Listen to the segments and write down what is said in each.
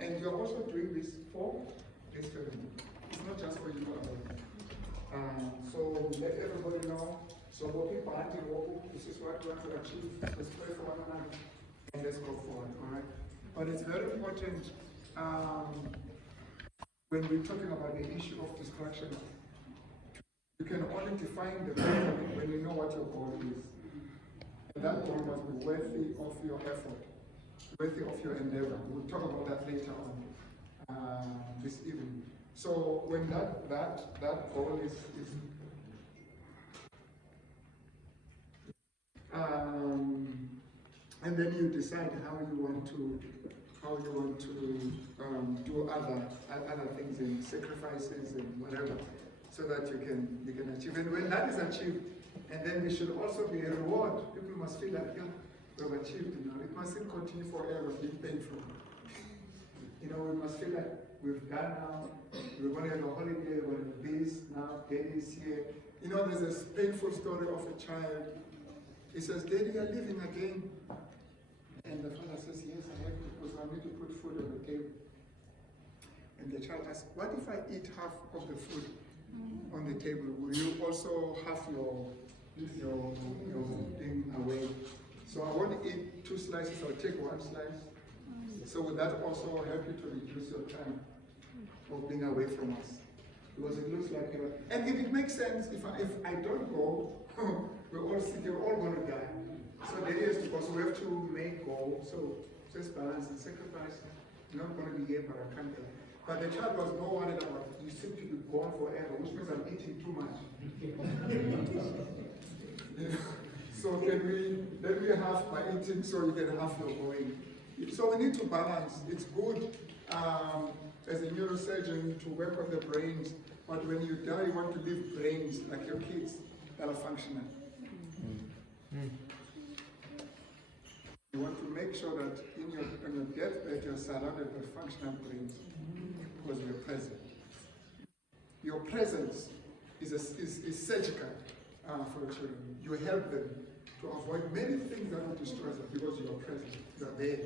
And you're also doing this for this family. It's not just for you alone. So let everybody know. So this is what we want to achieve. Let's pray for one another and let's go forward, all right? But it's very important when we're talking about the issue of distraction. You can only define the goal when you know what your goal is. And that goal must be worthy of your effort, worthy of your endeavor. We'll talk about that later on this evening. So when that goal is and then you decide how you want to do other things and sacrifices and whatever, so that you can achieve. And when that is achieved, and then there should also be a reward. People must feel like, yeah, we've achieved. It mustn't continue forever being painful. We must feel like we've done now. We're going to have a holiday. We're going to do this now. Daddy is here. There's this painful story of a child. He says, Daddy, you're living again. And the father says, yes, I have to, because I need to put food on the table. And the child asks, what if I eat half of the food on the table? Will you also have your thing away? So I won't eat 2 slices, I'll take 1 slice. So would that also help you to reduce your time of being away from us? Because it looks like, and if it makes sense, if I don't go, we're all sick, we're all going to die. So the idea is to go, so we have to make go, so just balance and sacrifice. I'm not going to be here, but I can't go. But the child was more worried about, you seem to be gone forever, which means I'm eating too much. So let me have my eating so you can have your going. So we need to balance. It's good as a neurosurgeon to work on the brains, but when you die, you want to leave brains like your kids that are functional. You want to make sure that on your deathbed you're surrounded by functional brains because you're present. Your presence is surgical for the children. You help them to avoid many things that will destroy them because you are present, you are there.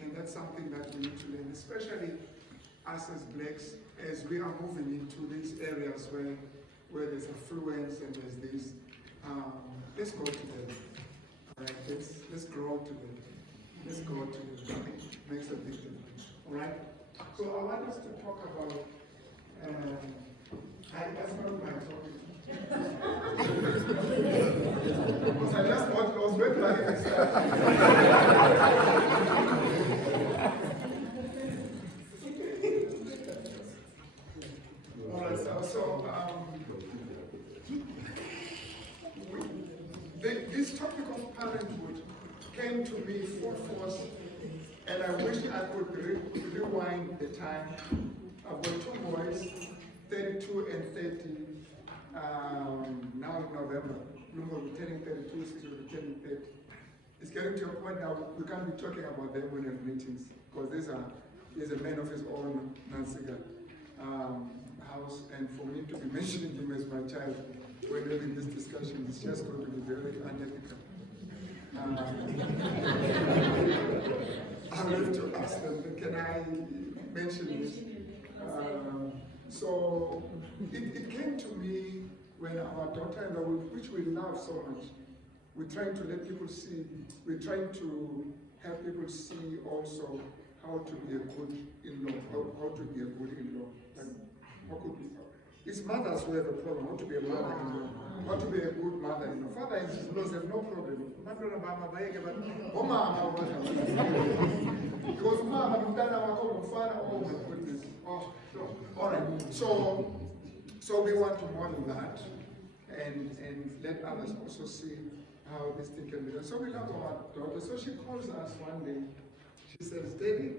And that's something that we need to learn, especially us as blacks, as we are moving into these areas where there's affluence and there's this. Let's go together. All right, let's grow together. Let's grow together. It makes a big difference. All right. So I want us to talk about. That's not my topic. Because I just was very planning to start. All right. So this topic of parenthood came to me full force, and I wish I could rewind the time. I've got 2 boys, 32 and 30, now in November. Lumba will be turning 32, Sis will be turning 30. It's getting to a point now we can't be talking about them when we have meetings, because he's a man of his own, Nansiga house, and for me to be mentioning him as my child when we're having this discussion is just going to be very unethical. I have to ask them, can I mention this? So it came to me when our daughter-in-law, which we love so much, we're trying to let people see, we're trying to help people see also how to be a good in-law, how to be a good in-law. How could be? It's mothers who have a problem, how to be a mother-in-law, how to be a good mother-in-law. Father-in-laws have no problem. Because oh my goodness. Oh, no. All right. So we want to model that and let others also see how this thing can be done. So we love our daughter. So she calls us one day. She says, Daddy,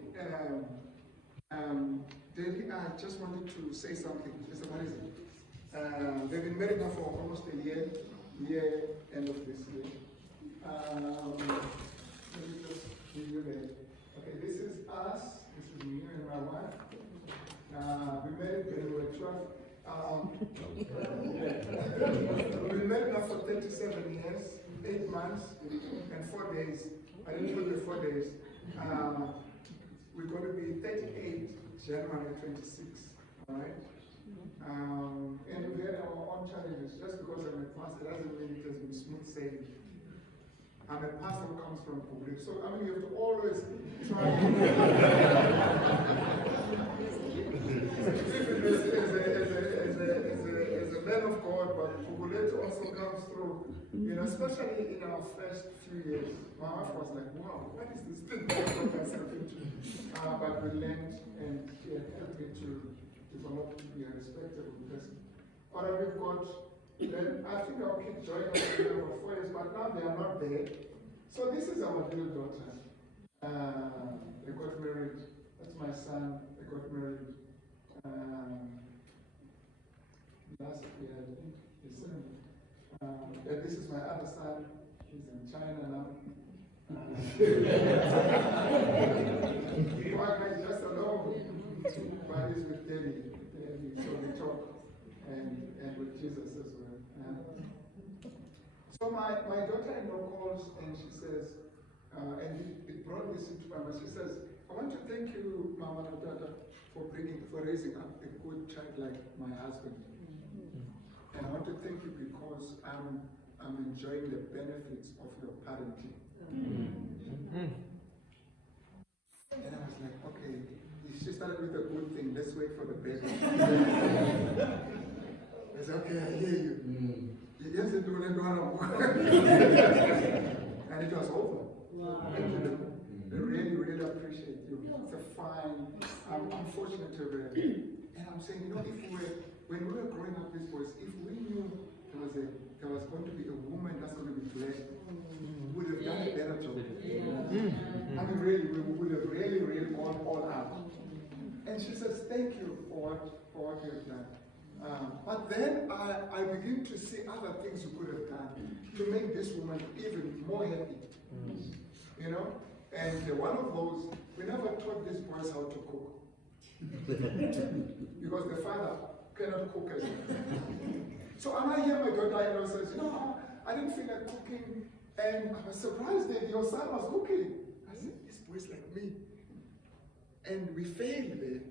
Daddy, I just wanted to say something. She said, what is it? They've been married now for almost a year, end of this year. Let me just give you okay, this is us, this is me and my wife. We married when we were 12. We've been married now for 37 years, 8 months, and 4 days. I didn't tell you 4 days. We're going to be January 26th. All right? And we had our own challenges. Just because I'm a pastor doesn't mean it has been smooth sailing. I'm a pastor who comes from public. So, I mean, you have to always try. Even as a man of God, but Pugulet also comes through, you know, especially in our first few years. My wife was like, wow, what is this thing that I got myself into? But we learned, and she had helped me to develop to be a respectable person. But we've got, I think our kids joined us in about 4 years, but now they are not there. So this is our little daughter. They got married. That's my son. They got married last year, I think. And this is my other son. He's in China now. He's just alone, but he's with Daddy. So we talk, and with Jesus as well. So my daughter-in-law calls and she says, and it brought this into my mind. She says, I want to thank you, Mama and Dada, for raising up a good child like my husband. And I want to thank you because I'm enjoying the benefits of your parenting. And I was like, okay, if she started with a good thing, let's wait for the baby. I said, okay, I hear you. Yes, it will and it was over. Wow. I really, really appreciate you. It's a fine, I'm fortunate to be. And I'm saying, you know, when we were growing up these boys, if we knew there was going to be a woman that's going to be blessed, we would have done a better job. I mean, really, we would have really gone all out. And she says, thank you for what you have done. But then I begin to see other things you could have done to make this woman even more happy. You know? And one of those, we never taught these boys how to cook. Because the father cannot cook as well. So and I hear my daughter-in-law says, you know, I didn't feel like cooking, and I was surprised that your son was cooking. I said, this boy's like me. And we failed there,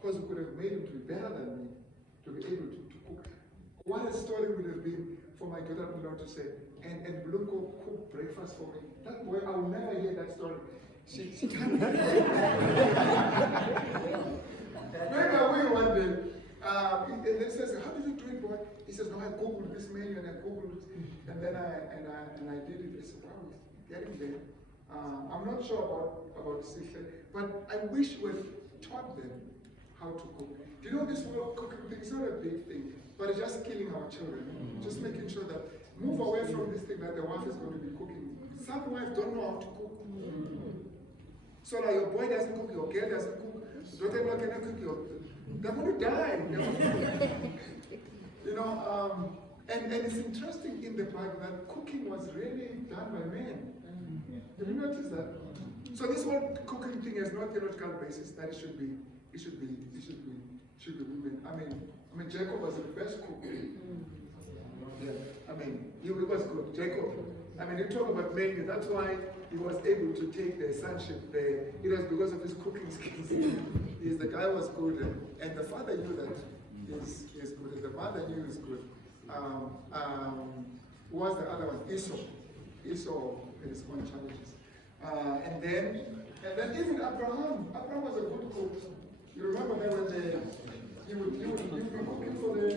because we could have made him to be better than me, to be able to cook. What a story would have been for my daughter-in-law to say, and Blunko cooked breakfast for me. That boy, I will never hear that story. She can't. Maybe away one day, and then says, how did you do it, boy? He says, no, I googled this menu and I googled it, and then I did it. I said, wow, getting there. I'm not sure about Sicily, but I wish we had taught them how to cook. Do you know this whole cooking thing is not a big thing, but it's just killing our children. Just making sure that move away from this thing that the wife is going to be cooking. Some wives don't know how to cook. So like your boy doesn't cook, your girl doesn't cook, daughter-in-law cannot cook, they're going to die. You know, and it's interesting in the Bible that cooking was really done by men. Have you noticed that? So this whole cooking thing has no theological basis that it should be women. I mean Jacob was the best cook. Yeah, I mean he was good. Jacob. I mean you talk about menu, that's why he was able to take the sonship there. It was because of his cooking skills. The guy was good, and the father knew that he's good, and the mother knew he's good. Who was the other one? Esau had his own challenges. And then even Abraham was a good cook. You remember that when he would be cooking for the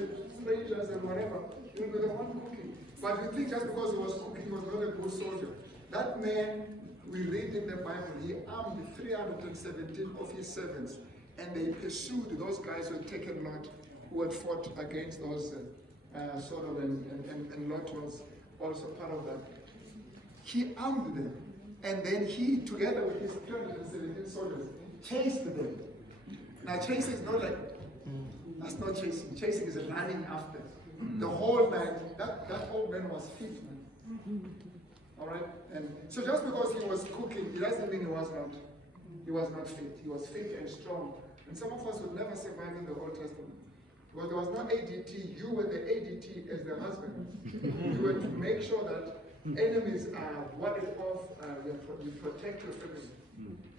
strangers and whatever. He would be the one cooking. But you think just because he was cooking, he was not a good soldier. That man, we read in the Bible, he armed 317 of his servants, and they pursued those guys who had taken Lot, who had fought against those Sodom, and Lot was also part of that. He armed them, and then he, together with his 317 soldiers, chased them. Now chasing is not like, that's not chasing. Chasing is running after. The whole night, that old man was fit, man. All right? And so just because he was cooking, it doesn't mean he was not fit. He was fit and strong. And some of us would never survive in the Old Testament. Because there was no ADT. You were the ADT as the husband. You were to make sure that enemies are warded off, you protect your family.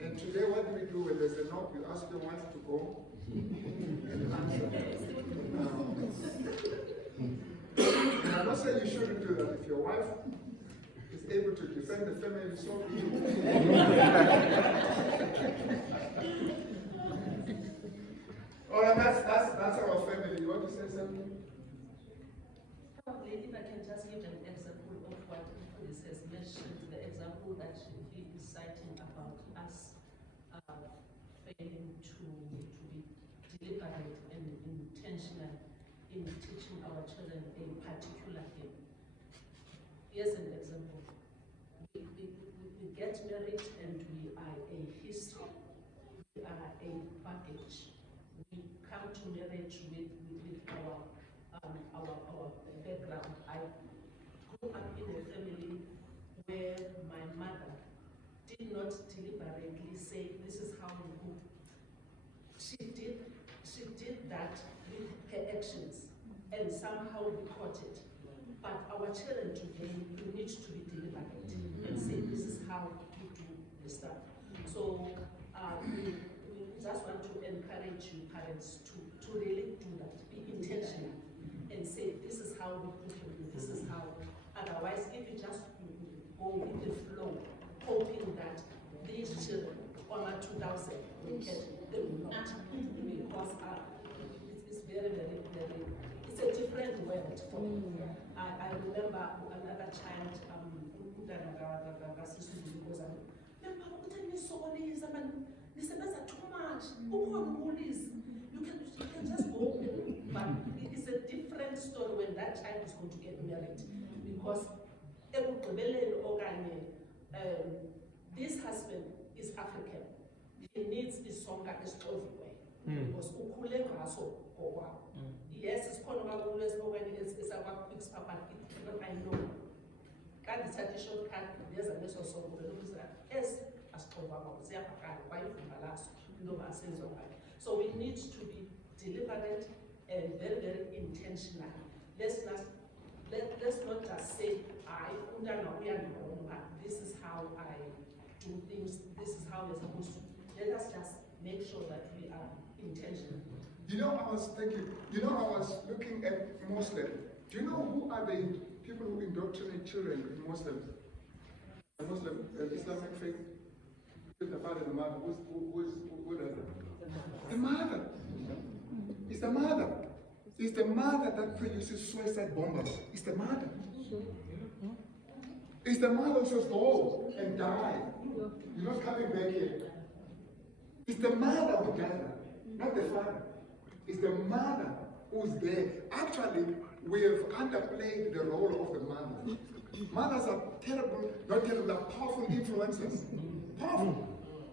And today what do we do when there's a knock, you ask your wife to go and answer. And I'm not saying you shouldn't do that. If your wife is able to defend the family, so be it. All right, that's our family. You want to say something? Probably, if I can just give an example of what Chris has mentioned, the example that he is citing about us failing to be deliberate and intentional in teaching our children a particular thing. Here's an example. We get married and we are a history, we are a baggage. We come to marriage with our background. I grew up in a family where my mother did not deliberately say, this is how we go. She did that with her actions, and somehow we caught it. But our children today, we need to be deliberate and say, this is how we do the stuff. So we just want to encourage you parents to really do that, be intentional and say, this is how we put it, this is how. Otherwise, if you just go with the flow, hoping that these children, on 2000, will get it, they will not. Because it's very, very, very, it's a different world for me. I remember another child, too much. You can just go, but it's a different story when that child is going to get married, because this husband is African. He needs his song is everywhere. Because yes, it's called it's our fixed papa, but I know. That is a shortcut, there's a lesson song yes, as so we need to be deliberate and very, very intentional. Let's not just say, this is how I do things, this is how we're supposed to. Let us just make sure that we are intentional. You know, I was thinking, I was looking at Muslim. Do you know who are the people who indoctrinate children in Muslims? The Muslim, Islamic faith? The father and the mother, who does it? The mother. It's the mother. It's the mother that produces suicide bombers. It's the mother. It's the mother who says, go and die. You're not coming back here. It's the mother who does that, not the father. It's the mother who's there. Actually, we have underplayed the role of the mother. Mothers are terrible, not terrible, they're powerful influencers. Powerful.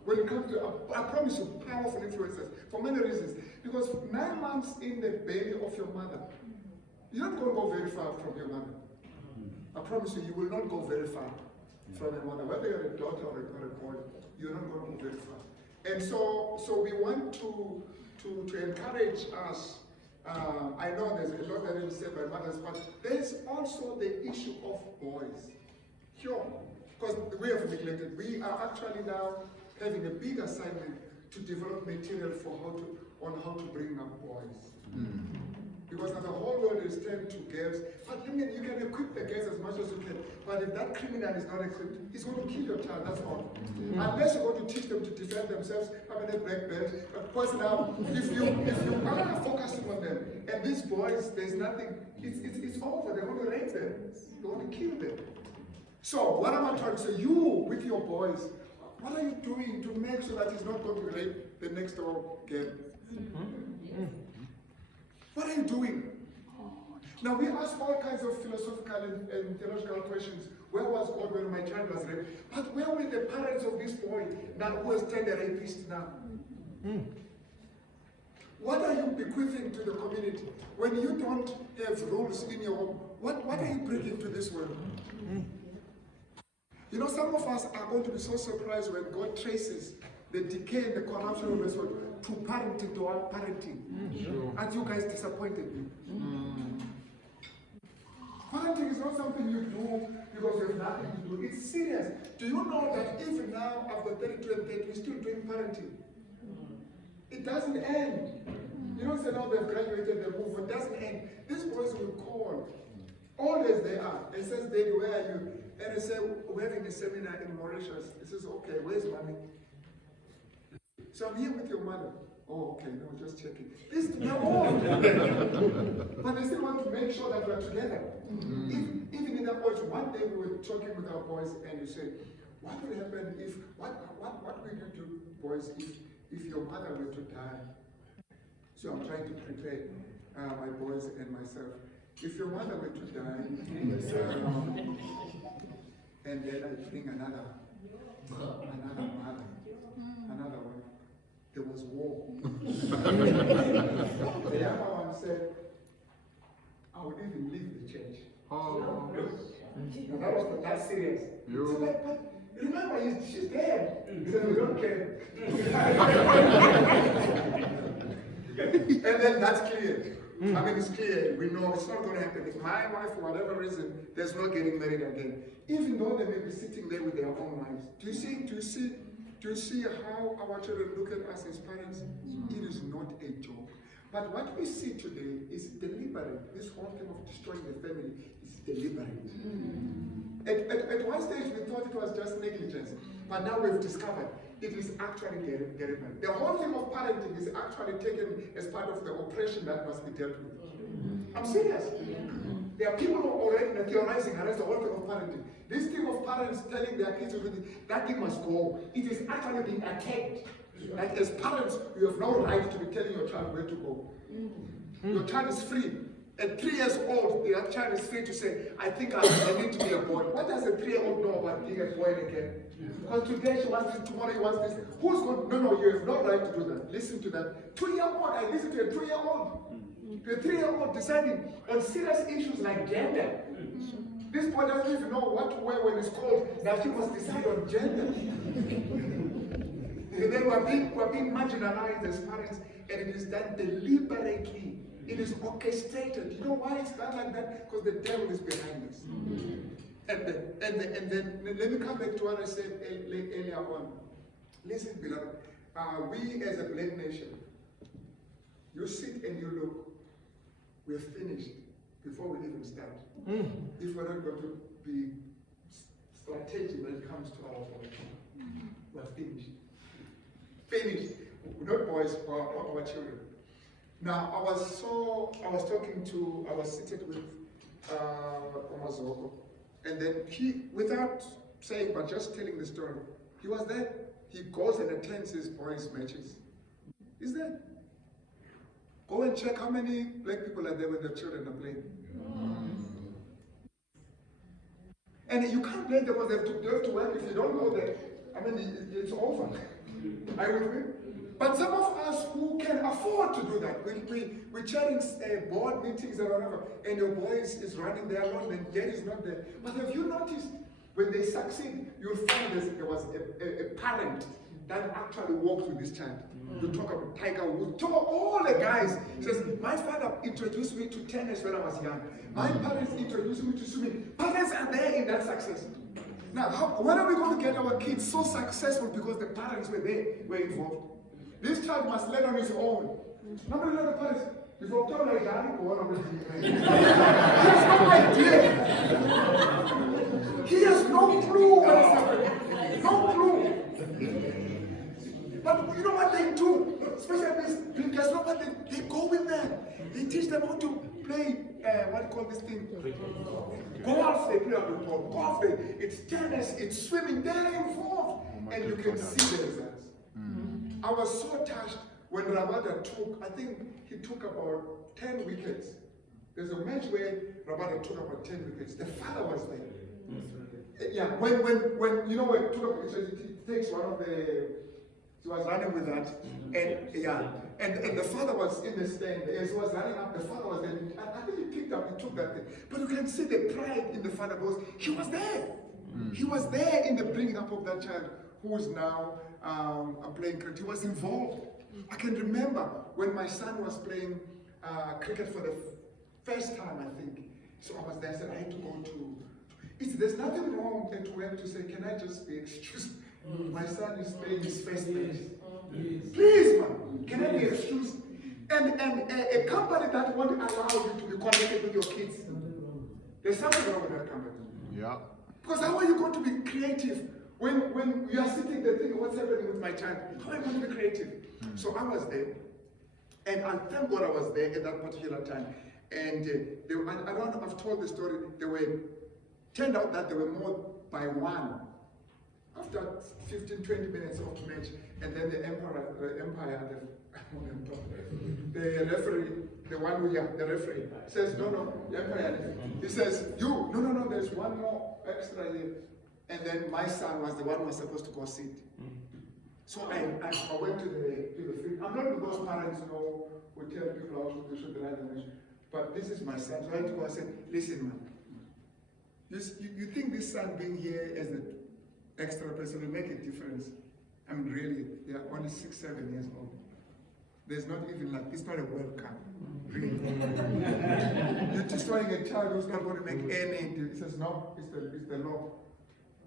When it comes to, I promise you, powerful influencers for many reasons. Because 9 months in the belly of your mother, you're not going to go very far from your mother. I promise you, you will not go very far from your mother. Whether you're a daughter or a boy, you're not going to go very far. And so we want to encourage us. I know there's a lot that is said by mothers, but there's also the issue of boys. Sure, because we have neglected. We are actually now having a big assignment to develop material on how to bring up boys. Because now the whole world is turned to girls. But you can equip the girls as much as you can. But if that criminal is not equipped, he's going to kill your child, that's all. Unless you're going to teach them to defend themselves, having a black belt. Because now, if you are focusing on them, and these boys, there's nothing, it's over. They're going to rape them. They're going to kill them. So, what am I trying to say? You, with your boys, what are you doing to make sure that he's not going to rape the next door girl? What are you doing? Now we ask all kinds of philosophical and theological questions. Where was God when my child was raped? But where were the parents of this boy now who has turned a rapist now? What are you bequeathing to the community? When you don't have rules in your home, what are you bringing to this world? You know, some of us are going to be so surprised when God traces the decay and the corruption of this world to parenting, to our parenting. Aren't you guys disappointed me? Parenting is not something you do because you have nothing to do. It's serious. Do you know that even now, after 32 and 30, we're still doing parenting? It doesn't end. You don't say, no, they've graduated, they move. It doesn't end. These boys will call. Always they are. It says, Daddy, where are you? And they say, we're having a seminar in Mauritius. He says, okay, where's mommy? So I'm here with your mother. Oh, okay, no, just checking. This, they're old. But they still want to make sure that we're together. Even in that boys, one day we were talking with our boys and you say, what would happen if, what would you do, boys, if your mother were to die? So I'm trying to prepare my boys and myself. If your mother were to die, and then I bring another mother, another one, there was war. The younger one said, I would even leave the church. Oh. And that serious. So like, but remember, she's dead. He said, we don't care. And then that's clear. I mean, it's clear. We know it's not going to happen. If my wife, for whatever reason, there's no getting married again, even though they may be sitting there with their own wives. Do you see how our children look at us as parents? It is not a joke. But what we see today is deliberate. This whole thing of destroying the family is deliberate. At one stage, we thought it was just negligence, but now we've discovered it is actually deliberate. The whole thing of parenting is actually taken as part of the oppression that must be dealt with. I'm serious. There are people who are already theorizing against the whole thing of parenting. This thing of parents telling their kids that thing must go. It is actually being attacked. Like as parents, you have no right to be telling your child where to go. Your child is free. At 3 years old, the child is free to say, I think I need to be a boy. What does a 3-year-old know about being a boy again? Because today she wants this, tomorrow he wants this. Who's going? No, you have no right to do that. Listen to that. 2-year-old, I listen to a 2-year-old. To a 3-year-old deciding on serious issues like gender. This boy doesn't even know what to wear when it's cold, that he must decide on gender. And then we're being marginalized as parents, and it is done deliberately. It is orchestrated. You know why it's done like that? Because the devil is behind us. And then let me come back to what I said earlier on. Listen, beloved, we as a black nation, you sit and you look, we're finished before we even start. If we're not going to be strategic when it comes to our politics, we're finished. Finished. Not boys, our children. Now, I was seated with Omazoko, and then he, without saying, but just telling the story, he was there. He goes and attends his boys' matches. He's there. Go and check how many black people are there when their children are playing. And you can't blame them because they have to work. If you don't go there, I mean, it's over. Are you with me? But some of us who can afford to do that, we're chairing board meetings or whatever, and your boy is running there alone, and dad is not there. But have you noticed, when they succeed, you'll find there was a parent that actually walked with this child. You talk about Tiger Woods, all the guys. He says, my father introduced me to tennis when I was young. My parents introduced me to swimming. Parents are there in that success. Now, when are we going to get our kids so successful because the parents were there, were involved? This child must learn on his own. Nobody knows the parents. If I'm talking like that, he has no idea. He has no clue what is happening. No clue. But you know what they do? Especially these guys, know what they go with them. They teach them how to play, what do you call this thing? Golf, they play on the ball. Golf, it's tennis, it's swimming, they're involved. And you can see the results. I was so touched when Rabada took, I think he took about 10 wickets. There's a match where Rabada took about 10 wickets. The father was there. Yeah, when you know, when he took up, he takes one of the, he was running with that, and yeah, and the father was in the stand. As he was running up, the father was there. I think he picked up, he took that thing. But you can see the pride in the father because he was there. He was there in the bringing up of that child who is now playing cricket. He was involved. I can remember when my son was playing cricket for the first time, I think. So I was there, I said, I had to go to, there's nothing wrong at work to say, can I just be excused My son is playing his first match. Please, man, can I be excused? And a company that won't allow you to be connected with your kids. There's something wrong with that company. Yeah. Because how are you going to be creative when you are sitting there thinking, what's happening with my child? How am I going to be creative? So I was there, and I thank God I was there at that particular time. And I don't know, I've told the story, turned out that there were more by one. After 15, 20 minutes of the match, and then the referee, the referee says, no, the umpire, he says, no, there's one more extra here. And then my son was the one who was supposed to go sit. So I went to the field. I'm not with those parents, who tell people how to should run the match. But this is my son. So I went to go and said, listen, man, you think this son being here as the extra person will make a difference? I mean, really, they are only 6, 7 years old. There's not even it's not a World Cup. Really. You're destroying a child who's not going to make any. He says, no, it's the law.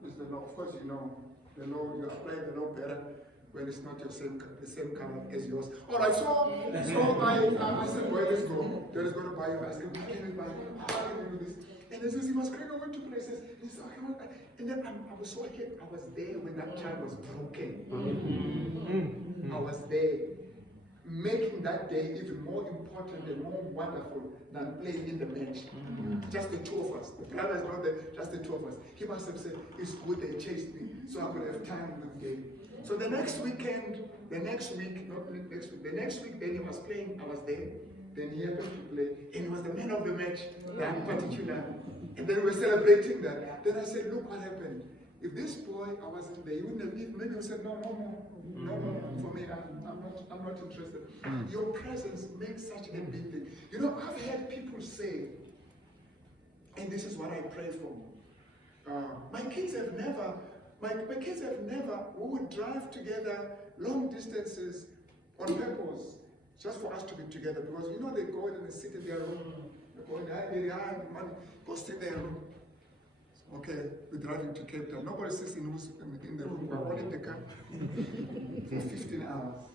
It's the law. Of course, the law, you apply the law better when it's not the same color as yours. All right, so I said, well, let's go. Daddy's going to buy you ice cream. How can we buy you? How can we do this? And he says, he was crying, I went to places. And he said, okay, and then I was so happy. I was there when that child was broken. I was there, making that day even more important and more wonderful than playing in the match. Just the two of us. The brothers not there, just the two of us. He must have said, it's good they chased me, so I could have time with Gabe. So the next week, then he was playing, I was there. Then he happened to play, and he was the man of the match, that particular. And then we were celebrating that. Then I said, look what happened. If this boy, I wasn't there, he wouldn't have eaten. Maybe he said, no, for me, I'm not interested. Your presence makes such a big thing. I've heard people say, and this is what I pray for. My kids have never, we would drive together long distances on purpose, just for us to be together. Because they go in and they sit in their room. They go in, go sit in their room. Okay, we're driving to Cape Town. Nobody sits in the room. We're all in the car for 15 hours.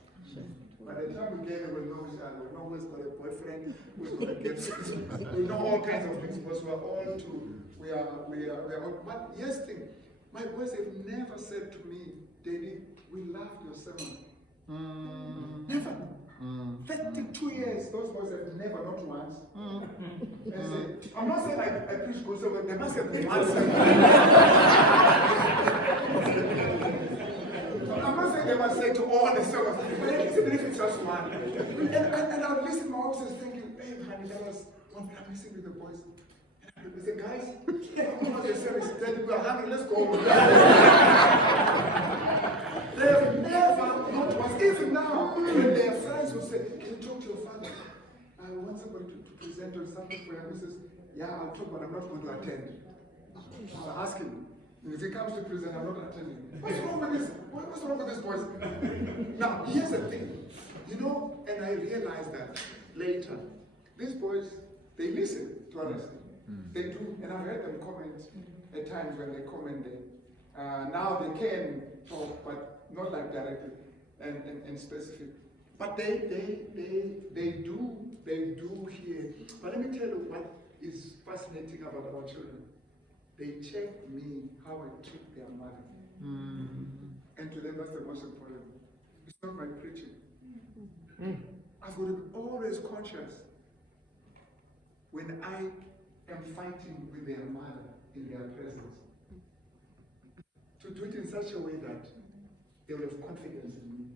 By the time we get there, we'll know each other. We'll know who's got a boyfriend, who's got a girlfriend. We know all kinds of things because we are all. But here's the thing. My boys have never said to me, Daddy, we loved your sermon. Never. 32 years, those boys have never, not once. I'm not saying I preach good sermon, they must have been once. I'm not saying they must say to all the sermons, but at least even if it's just one. And I'll listen to my officers thinking, hey, honey, that was one time I'm listening with the boys. And I say, guys, I'm not your service, we are hungry, let's go. They have never, not once, even now, when their friends will say, can you talk to your father? I want somebody to present on something for him. He says, yeah, I'll talk, but I'm not going to attend. I'll ask him. And if he comes to present, I'm not attending. What's wrong with this? What's wrong with this boys? Now, here's the thing. And I realized that later, these boys, they listen to us. They do, and I've heard them comment at times when they comment there. Now they can talk, but not like directly and specific. But they do hear. But let me tell you what is fascinating about our children. They check me how I treat their mother. And to them, that's the most important. It's not my preaching. I've got to be always conscious when I am fighting with their mother in their presence. To do it in such a way that they will have confidence in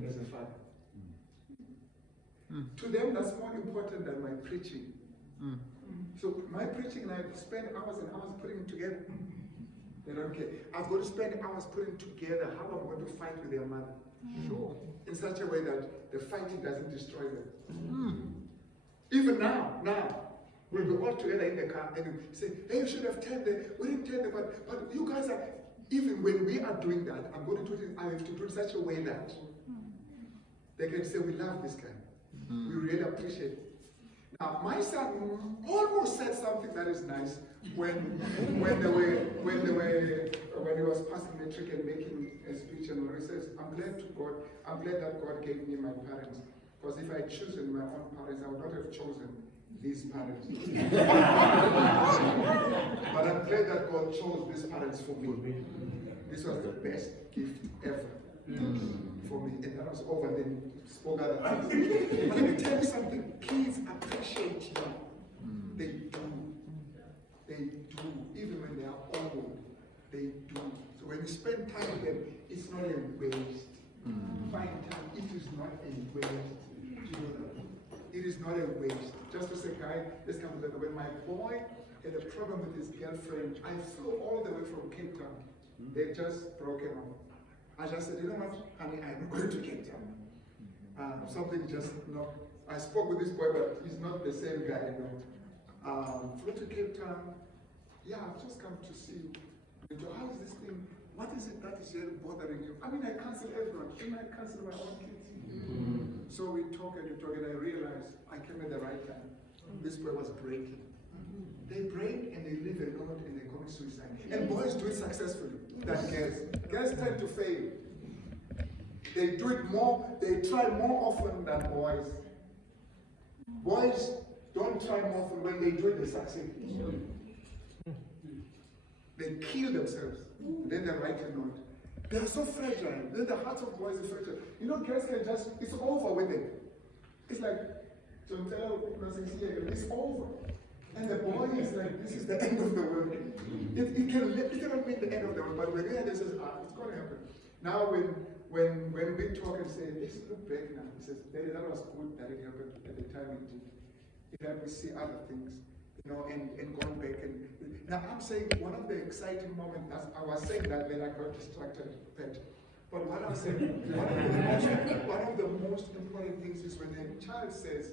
me as a father. To them, that's more important than my preaching. So my preaching, and I spend hours and hours putting it together. They don't care. I've got to spend hours putting together how I'm going to fight with their mother. Sure. In such a way that the fighting doesn't destroy them. Even now, we'll be all together in the car and we say, hey, you should have turned there. We didn't turn there, but you guys are, even when we are doing that, I have to do it in such a way that they can say, we love this guy. We really appreciate it. Now, my son almost said something that is nice when he was passing metric and making a speech, and he says, I'm glad that God gave me my parents, because if I had chosen my own parents, I would not have chosen these parents. But I'm glad that God chose these parents for me. This was the best gift ever for me, and that was over. Then spoke other things. But let me tell you something, kids appreciate you. They do. They do. Even when they are old, they do. So when you spend time with them, it's not a waste. Find time. It is not a waste. It is not a waste. Just to say, guy, let's come together. When my boy had a problem with his girlfriend, I flew all the way from Cape Town. They just broken off. I just said, you know what, honey, I'm going to Cape Town. Something just, I spoke with this boy, but he's not the same guy, flew to Cape Town. Yeah, I've just come to see you. How is this thing? What is it that is really bothering you? I mean, I cancel everyone. Even I cancel my own kids. So we talk and I realized I came at the right time. This boy was breaking. They break and they live alone and they commit suicide. And boys do it successfully than girls. Girls tend to fail. They do it more, they try more often than boys. Boys don't try more often. When they do it, they succeed. They kill themselves. Then they write a note. They are so fragile. Then the hearts of boys are fragile. You know, girls can just, it's over with them. It's like, it's over. And the boy is like, this is the end of the world. It can literally mean the end of the world, but when you hear this, it's going to happen. Now when we talk and say, let's look back now, he says, Daddy, that was good that it happened at the time it did. It helped me see other things, and going back. And now I'm saying one of the exciting moments, I was saying that when I got distracted, Pet. But what I'm saying, one of the most important things is when a child says,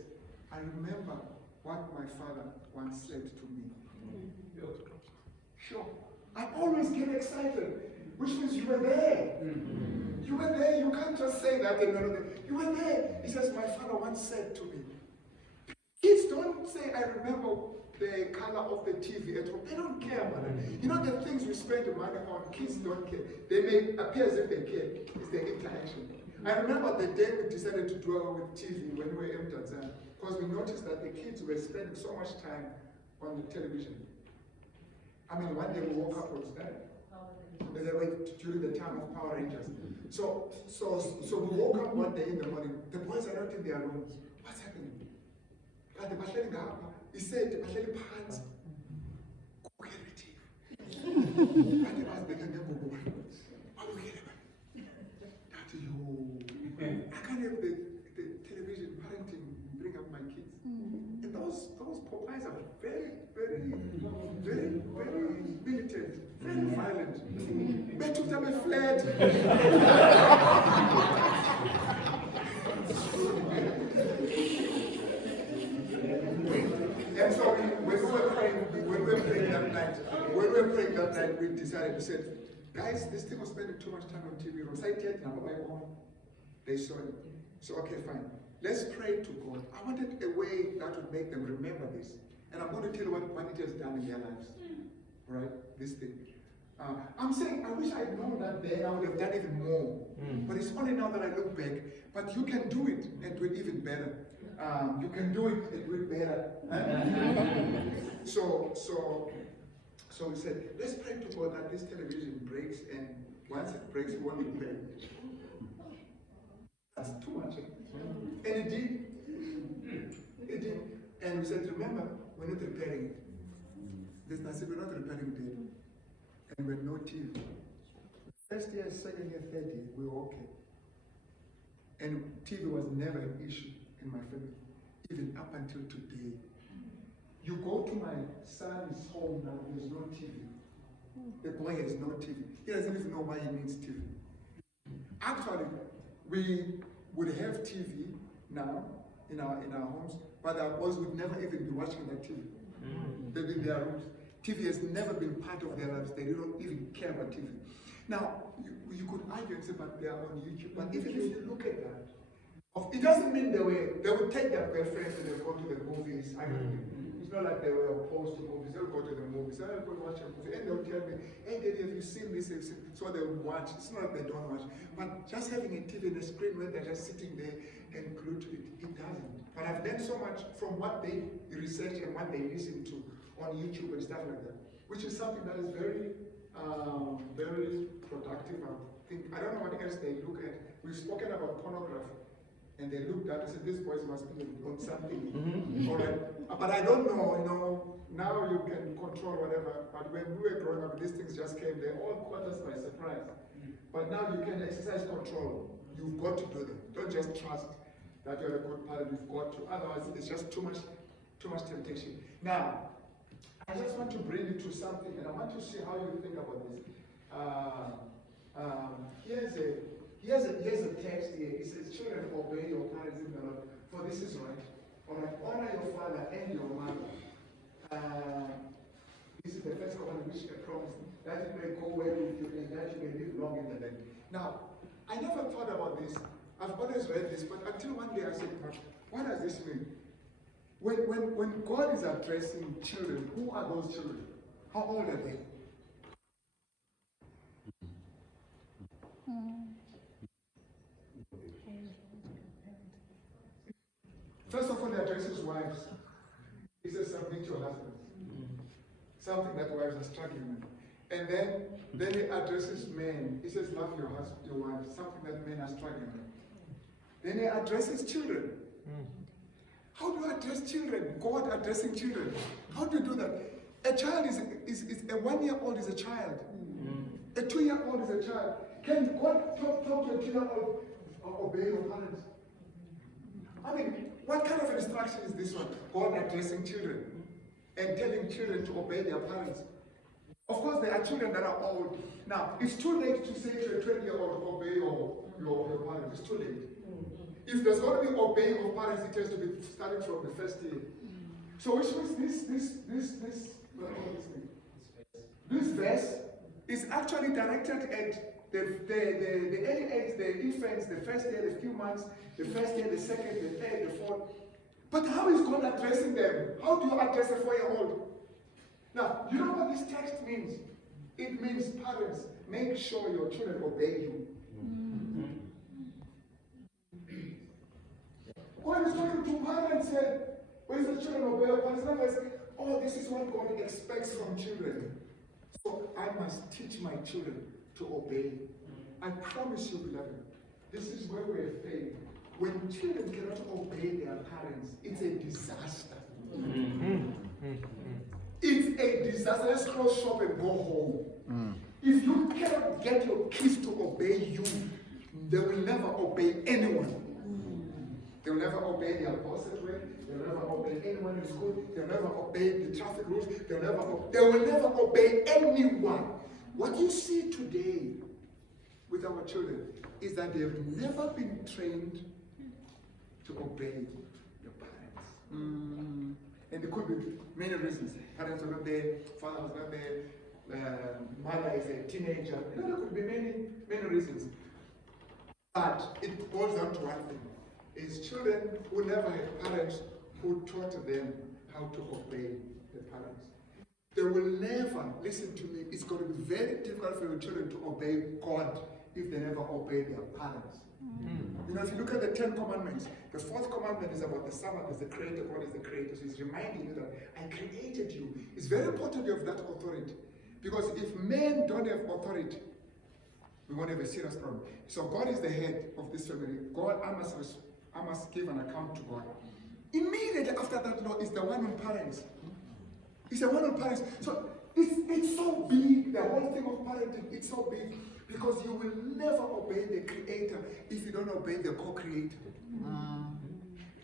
I remember what my father once said to me. Sure. I always get excited, which means you were there. You were there. You can't just say that and another. You were there. He says, my father once said to me. Kids don't say, I remember the color of the TV at home. They don't care, man. You know the things we spend the money on, kids don't care. They may appear as if they care. It's the interaction. I remember the day we decided to do away with TV when we were in Tanzania, because we noticed that the kids were spending so much time on the television. I mean, one day we woke up with that. They were during the time of Power Rangers. So we woke up one day in the morning. The boys are not in their rooms. What's happening? He said, I can't have the television parenting bring up my kids. And those Popeyes are very, very, very, very militant, very violent. They took them a flat. And so when we were praying that night, we decided, we said, guys, this thing was spending too much time on TV. They saw it. So okay, fine. Let's pray to God. I wanted a way that would make them remember this. And I'm going to tell you what it has done in their lives. Right? This thing. I'm saying, I wish I'd known that then, I would have done even more. But it's only now that I look back. But you can do it and do it even better. You can do it and do it better. So we said, let's pray to God that this television breaks, and once it breaks, it won't be paid. That's too much. And it did. It did. And we said, remember, we're not repairing it. We're not repairing it. And with no TV. First year, second year, third year, we were okay. And TV was never an issue in my family, even up until today. You go to my son's home now, there's no TV. The boy has no TV. He doesn't even know why he needs TV. Actually, we would have TV now in our homes, but our boys would never even be watching that TV. They'd be in their rooms. TV has never been part of their lives. They don't even care about TV. Now, you could argue and say, but they are on YouTube. But even if you look at that, it doesn't mean they would take their girlfriends and they go to the movies. It's not like they were opposed to movies. They'll go to the movies. I'll go watch a movie. And they'll tell me, hey, Daddy, have you seen this? So they will watch. It's not that they don't watch. But just having a TV and a screen where they're just sitting there and glued to it, it doesn't. But I've learned so much from what they research and what they listen to on YouTube and stuff like that, which is something that is very, very productive. I don't know what else they look at. We've spoken about pornography. And they looked at it and said, these boys must be on something. All right. But I don't know, now you can control whatever. But when we were growing up, these things just came. They all caught us by surprise. But now you can exercise control. You've got to do them. Don't just trust that you're a good parent. You've got to. Otherwise, it's just too much temptation. Now, I just want to bring you to something, and I want to see how you think about this. Here's a text here. It says, children, obey your parents in the Lord, for this is right. All right, honor your father and your mother. This is the first commandment which I promise, that it may go well with you and that you may live long in the land. Now, I never thought about this. I've always read this, but until one day I said, what does this mean? When God is addressing children, who are those children? How old are they? First of all, he addresses wives. He says, submit your husbands. Something that wives are struggling with. And then he addresses men. He says, love your husband, your wife. Something that men are struggling with. Then he addresses children. How do you address children? God addressing children. How do you do that? A child is a 1-year-old is a child. A 2-year-old is a child. Can God talk to a 2-year-old obey your parents? I mean, what kind of an instruction is this one? God addressing children and telling children to obey their parents. Of course, there are children that are old. Now, it's too late to say to a 20-year-old, obey your parents. It's too late. If there's going to be obeying of parents, it has to be starting from the first year. So which means this verse is actually directed at the early age, the infants, the first year, the few months, the first year, the second, the third, the fourth. But how is God addressing them? How do you address a 4-year-old? Now, you know what this text means? It means, parents, make sure your children obey you. God is talking to parents here. When the children obey your parents, now I say, oh, this is what God expects from children. So I must teach my children to obey. I promise you, beloved, this is where we're failing. When children cannot obey their parents, it's a disaster. It's a disaster. Let's close shop and go home. If you cannot get your kids to obey you, they will never obey anyone. They will never obey their boss at work. They will never obey anyone in school. They will never obey the traffic rules. They will never obey anyone. What you see today with our children is that they have never been trained to obey their parents. And there could be many reasons. Parents are not there, father was not there, mother is a teenager. There could be many reasons. But it boils down to one thing. Is children who never had parents who taught them how to obey their parents. They will never, listen to me, it's going to be very difficult for your children to obey God if they never obey their parents. You know, if you look at the 10 commandments, the 4th commandment is about the Sabbath as the creator. God is the creator. So he's reminding you that I created you. It's very important you have that authority. Because if men don't have authority, we won't have a serious problem. So God is the head of this family. God, I must give an account to God. Immediately after that law is the one on parents. It's the one on parents. So it's so big, the whole thing of parenting, it's so big. Because you will never obey the creator if you don't obey the co-creator.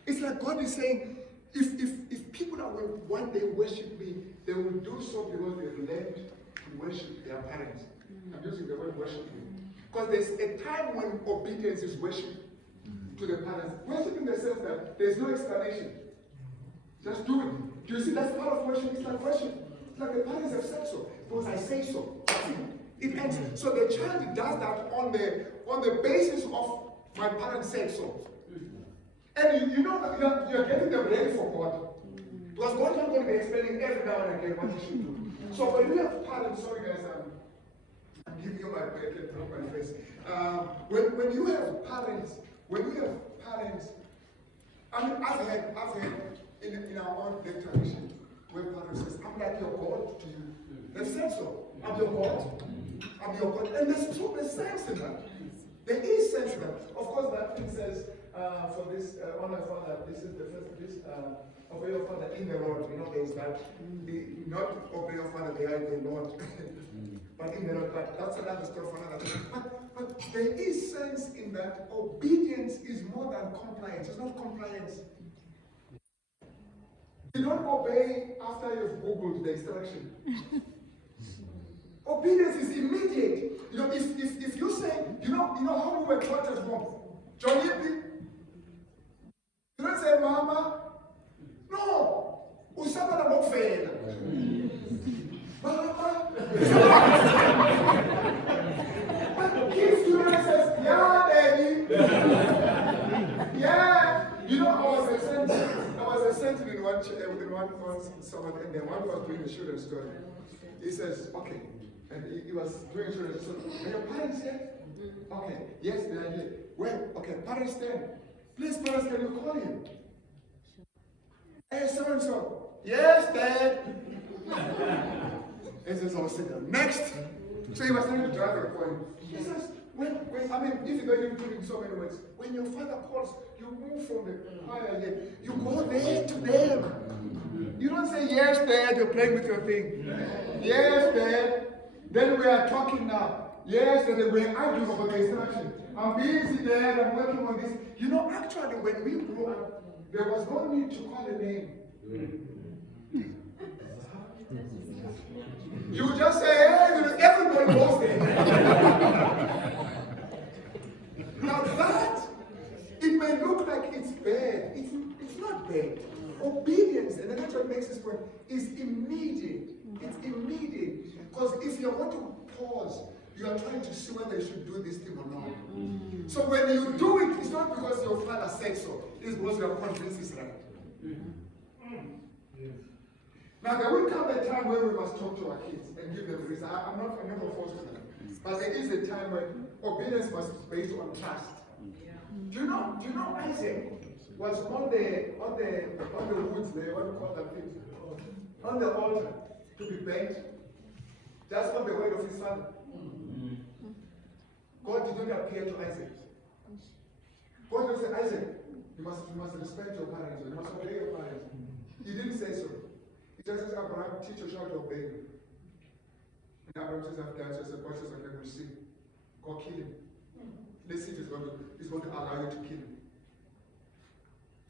It's like God is saying, if people that will one day worship me, they will do so because they've learned to worship their parents. I'm using the word worship. Because there's a time when obedience is worship to the parents. Worship in the sense that there's no explanation. Just do it. Do you see that's part of worship? It's like worship. It's like the parents have said so. Because I say so. It ends. So the child does that on the basis of my parents said so. And you know that you're getting them ready for God. Because God's not going to be explaining every now and again what you should do. So when we have parents, sorry guys, I'm giving you my blanket on my face. When you have parents, I mean, I've had in our own deaf tradition, where parents says, I'm like your God to you. They said so. I'm your God. I'm your God. And there's sense in that. There is sense in that. Of course, that thing says, for this, honor father, this is the first, obey your father in the Lord. You know, there's that, not obey your father, they are the Lord. But in the Lord, but that's another story for another thing. But there is sense in that obedience is more than compliance. It's not compliance. You don't obey after you've Googled the instruction. Obedience is immediate. You know, if you say, you know how we were taught at home, Johnny, you don't say, Mama. No. Usabana won't fail. Mama. But kids today says, yeah, Daddy. Yeah. You know, I was a sentiment in one someone, and then one was doing a children's story. He says, okay, and he was doing children's story. Are your parents here? Okay, yes, they are here. Well, okay, parents stand. Please, parents, can you call him? Hey, so and so. Yes, Dad. He says, I'll sit down. Next. So he was trying to drive a point. He says, when, I mean, if you're going to do it in so many words, when your father calls, you move from the higher here. You go there to them. You don't say, yes, Dad, you're playing with your thing. Yes, Dad. Then we are talking now. Yes, Dad, we're arguing about the instruction. I'm busy, Dad, I'm working on this. You know, actually, when we grew up, there was no need to call a name. You just say, hey, everybody goes there. Now that, it may look like it's bad. It's not bad. Obedience, and the natural makes this point, is immediate. It's immediate. Because if you want to pause, you are trying to see whether you should do this thing or not. So when you do it, it's not because your father said so. It's because you are convinced it's right. Now there will come a time where we must talk to our kids and give them reason. I'm never forced to them. But there is a time when obedience must be based on trust. Do you know Isaac was on the woods there, what do you call that thing? On the altar to be burnt, just on the word of his father. God did not appear to Isaac. God did not say, Isaac, you must respect your parents, you must obey your parents. He didn't say so. He just says, Abraham, teach your child to obey you. And Abraham says, after that, says, God says, okay, we'll see. Go kill him. Let's see if he's going to allow you to kill him.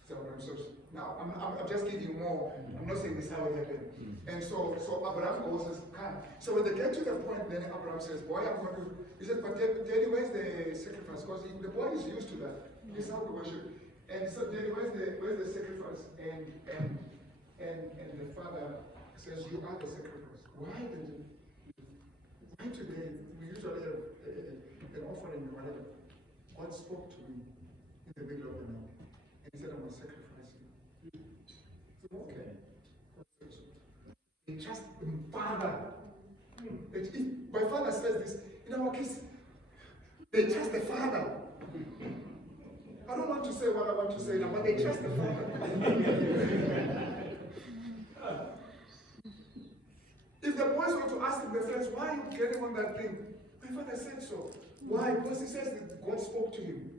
So Abraham says, now, I'm just giving you more. I'm not saying this how it happened. And so Abraham goes and says, come. So when they get to the point, then Abraham says, boy, I'm going to, he says, but Daddy, where's the sacrifice? Because the boy is used to that. This is how we worship. And so Daddy, where's the sacrifice? And the father says, you are the sacrifice. Why today? We usually have an offering or whatever. God spoke to me in the middle of the night. And he said, I'm going to sacrifice you. Okay. They trust the father. If my father says this, in our case, they trust the father. I don't want to say what I want to say now, but they trust the father. If the boys were to ask their friends, why are you getting on that thing? My father said so. Why? Because he says that God spoke to him.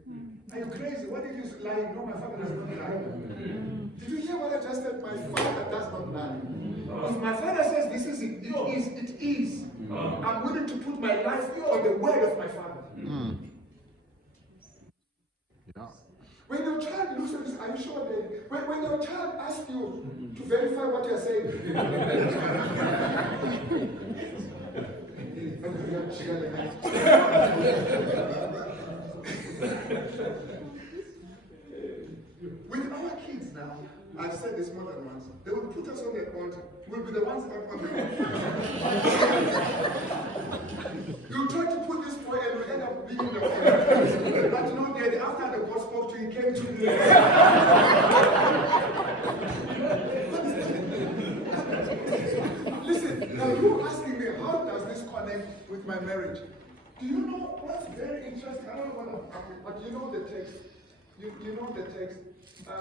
Are you crazy? What if he's lying? No, my father does not lie. Did you hear what I just said? My father does not lie. If my father says this is it, it is. I'm willing to put my life on the word of my father. Yeah. When your child looks at this, are you sure that when your child asks you to verify what you're saying, with our kids now, I've said this more than once, they will put us on the altar. We'll be the ones on the altar. You try to put this boy and we end up being the altar. But no, Daddy, after the God spoke to you, he came to me. marriage. Do you know what's very interesting? I don't want to, but you know the text. You know the text. I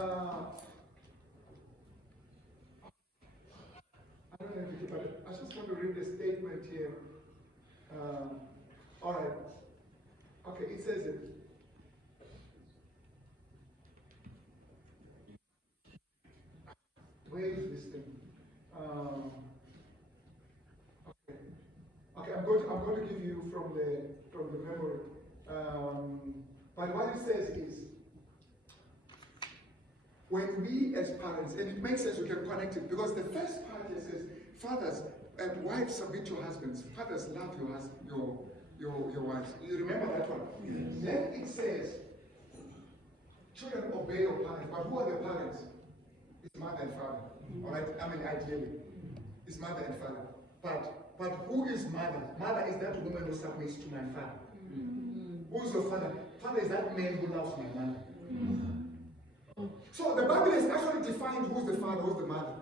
don't know if you but I just want to read the statement here. All right. Okay, it says it. Where is this thing? Okay, I'm going to give you from the memory. But what it says is, when we as parents, and it makes sense, we can connect it, because the first part here says, fathers and wives submit to your husbands. Fathers love your wives. You remember that one? Yes. Then it says, children obey your parents. But who are the parents? It's mother and father. All right? I mean, ideally, it's mother and father. But who is mother? Mother is that woman who submits to my father. Who's your father? Father is that man who loves my mother. So the Bible has actually defined who's the father, who's the mother.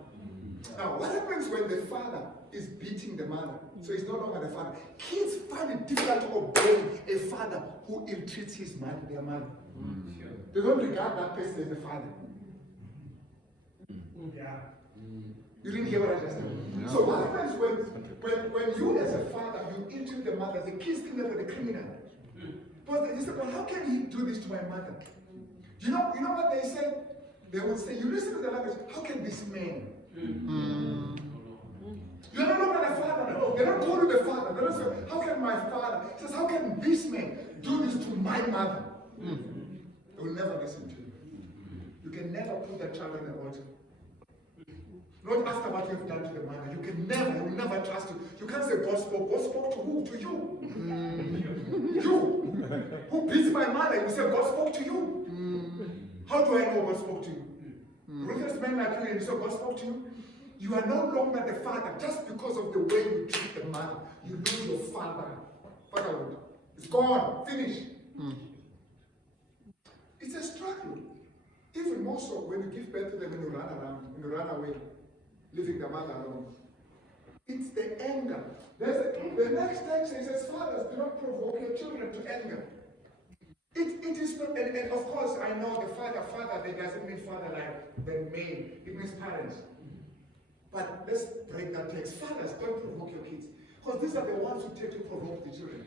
Now, what happens when the father is beating the mother? So he's no longer the father. Kids find it difficult to obey a father who ill-treats his mother, their mother. They don't regard that person as the father. Yeah. You didn't hear what I just said? No. So what happens when you as a father, you ill-treat the mother, the kids think that they're the criminal. But they say, well, how can he do this to my mother? You know what they say? They would say, you listen to the language, how can this man? You're no longer the father. They're not calling you the father. They're not saying, how can my father? He says, how can this man do this to my mother? They will never listen to you. You can never put that child on the altar. Not after what you've done to the mother. You will never trust you. You can't say God spoke. God spoke to who? To you. You. Who beats my mother? You say God spoke to you. How do I know God spoke to you? Ruthless men like you, and you say God spoke to you. You are no longer the father just because of the way you treat the mother. You lose your fatherhood. It's gone. Finished. It's a struggle. Even more so when you give birth to them and you run around, and you run away, leaving the mother alone. It's the anger. The next text says, fathers, do not provoke your children to anger. It is not, and of course I know the father, that doesn't mean father like the main, it means parents. But let's break that text. Fathers, don't provoke your kids. Because these are the ones who tend to provoke the children.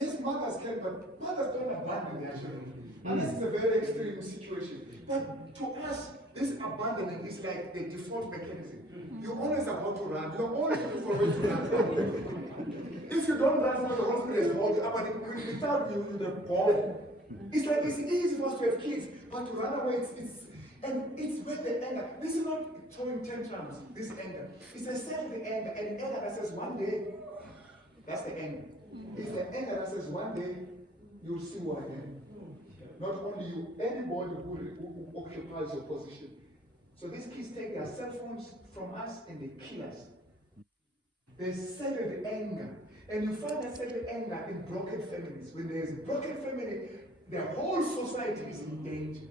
Yes, mothers can, but mothers don't abandon their children. And this is a very extreme situation. But to us, this abandoning is like the default mechanism. You're always about to run. You're always looking for a way to run. If you don't run from the hospital, it's hold you up, and without you, you'd have gone. It's like it's easy for us to have kids, but to run away, it's with the anger. This is not throwing tantrums, this anger. It's a self-the anger, and anger that says one day, that's the anger. It's the anger that says one day, you'll see who I am. Not only you, anybody who occupies your position. So these kids take their cell phones from us and they kill us. They settle the anger. And you find that settled anger in broken families. When there is a broken family, the whole society is in danger.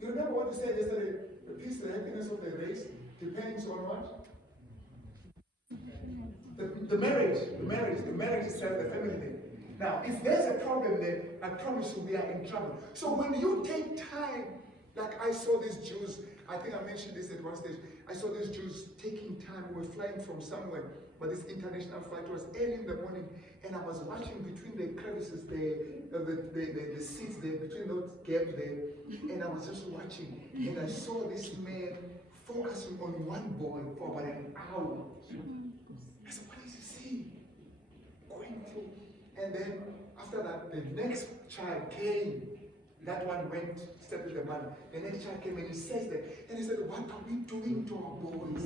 You remember what you said yesterday? The peace, the happiness of the race depends on what? The marriage itself, the family thing. Now, if there's a problem there, I promise you we are in trouble. So when you take time, like I saw these Jews, I think I mentioned this at one stage, I saw these Jews taking time, we were flying from somewhere, but this international flight was early in the morning, and I was watching between the crevices there, the seats there, between those gaps there, and I was just watching, and I saw this man focusing on one boy for about an hour. I said, what is he seeing? Going through. And then after that, the next child came. That one went, stepped to the man. The next child came and he says that. And he said, what are we doing to our boys?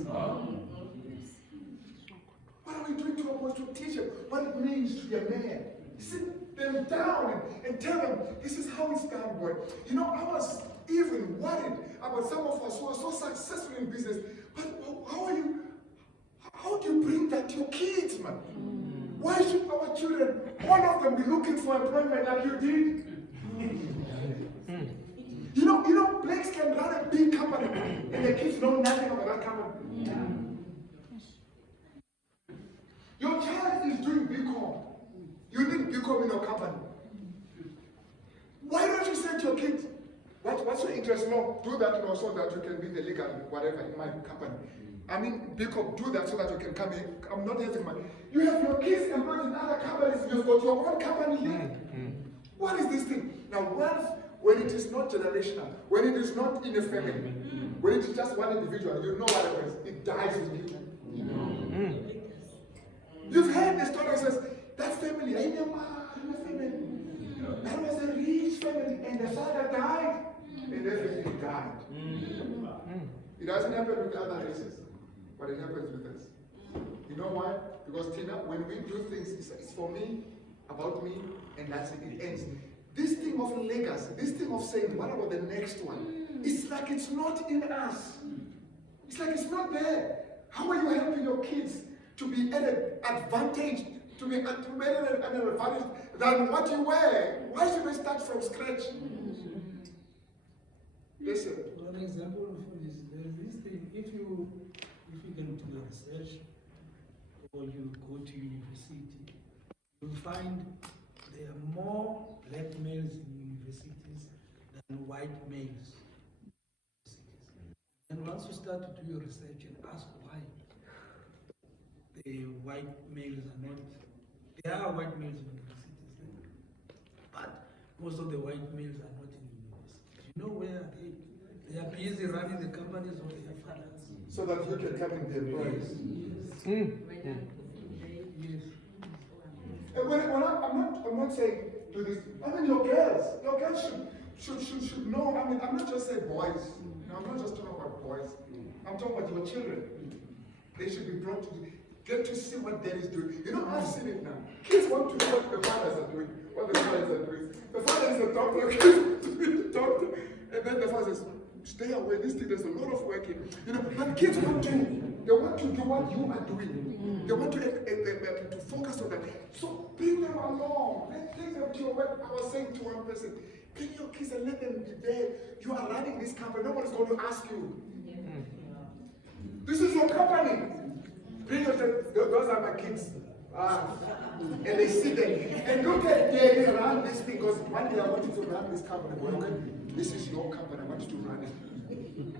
What are we doing to our boys to teach them what it means to be a man? Sit them down and tell them, this is how it's done, boy. You know, I was even worried about some of us who are so successful in business. But how do you bring that to your kids, man? Why should our children, all of them, be looking for employment like you did? You know, blacks can run a big company and the kids know nothing about that company. Your child is doing big get your kids. What's your interest law? Do that law so that you can be the legal whatever in my company. I mean, because do that so that you can come in. I'm not having my. You have your kids employed in other companies. You've got your own company here. What is this thing? Now, when it is not generational, when it is not in a family, when it is just one individual, you know what it is. It dies with you. You've heard the story that says that family, I know my family. That was a rich family, and the father died, and everything died. It doesn't happen with other races, but it happens with us. You know why? Because Tina, when we do things, it's for me, about me, and that's it. It ends. This thing of legacy, this thing of saying, what about the next one? It's like it's not in us. It's like it's not there. How are you helping your kids to be at an advantage, to be at an advantage than what you were? Why should we start from scratch? Listen. One example of this, there's this thing, if you can do research or you go to university, you'll find there are more black males in universities than white males. And once you start to do your research and ask why the white males are not, there are white males in universities, but most of the white males are not in universities. You know where are they? They are busy running the companies of their fathers. So that you can come and be employed. Yes. And I'm not saying do this. I mean, your girls should know. I mean, I'm not just saying boys. No, I'm not just talking about boys. I'm talking about your children. They should be brought to get to see what dad is doing. You know, I've seen it now. Kids want to know what the fathers are doing. What the fathers are doing. The father is a doctor. Kids want to be the doctor, and then the father says, "Stay away. This thing, there's a lot of work in." You know, but kids want to. They want to do what you are doing. They want to focus on that. So bring them along. Take them to your work. I was saying to one person, bring your kids and let them be there. You are running this company. Nobody's going to ask you. This is your company. Bring your those are my kids. And they sit there. And look at they run this thing because one day I want you to run this company. Well, okay, this is your company. I want you to run it.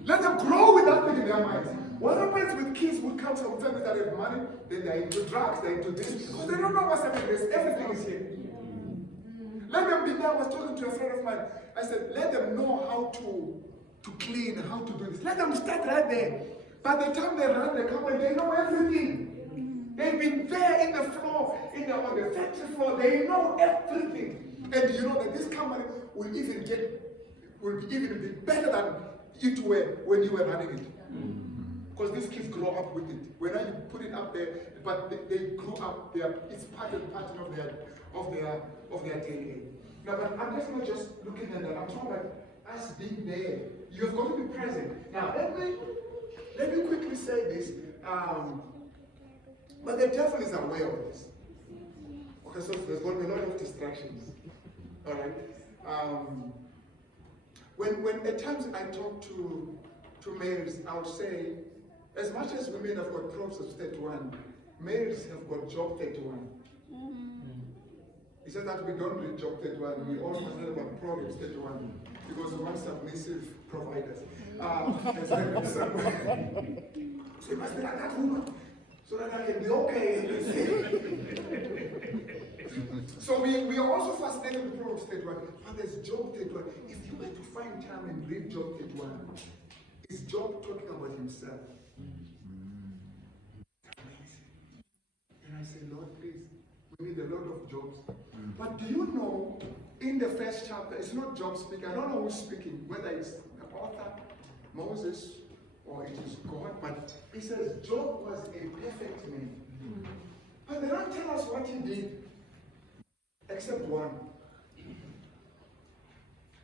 Let them grow with that thing in their minds. What happens with kids who come from families that have money, then they're into drugs, they're into this, because they don't know what's happening. Everything is here. Let them be there. I was talking to a friend of mine. I said, let them know how to clean, how to do this. Let them start right there. By the time they run the company, they know everything. They've been there in the floor, on the factory floor. They know everything. And you know that this company will even be better than it were when you were running it. Because these kids grow up with it. When you put it up there, but they grew up there. It's part and parcel of their DNA. Now, but I'm just not just looking at that. I'm talking about us being there. You've got to be present. Now, let me quickly say this. But the devil is aware of this. Okay, so there's going to be a lot of distractions. All right. When at times I talk to males, I would say, as much as women have got Proverbs 31, males have got Job 31. It's just that we don't read Job 31, we all know about Proverbs 31 because we want submissive providers. So you must be like that woman so that I can be okay. So we are also fascinated with Proverbs 31, but there's Job 31. If you were to find time and read Job 31, is Job talking about himself? And I say, Lord, please, we need a lot of Jobs. But do you know, in the first chapter, it's not Job speaking. I don't know who's speaking, whether it's the author, Moses, or it is God. But it says Job was a perfect man. But they don't tell us what he did, except one.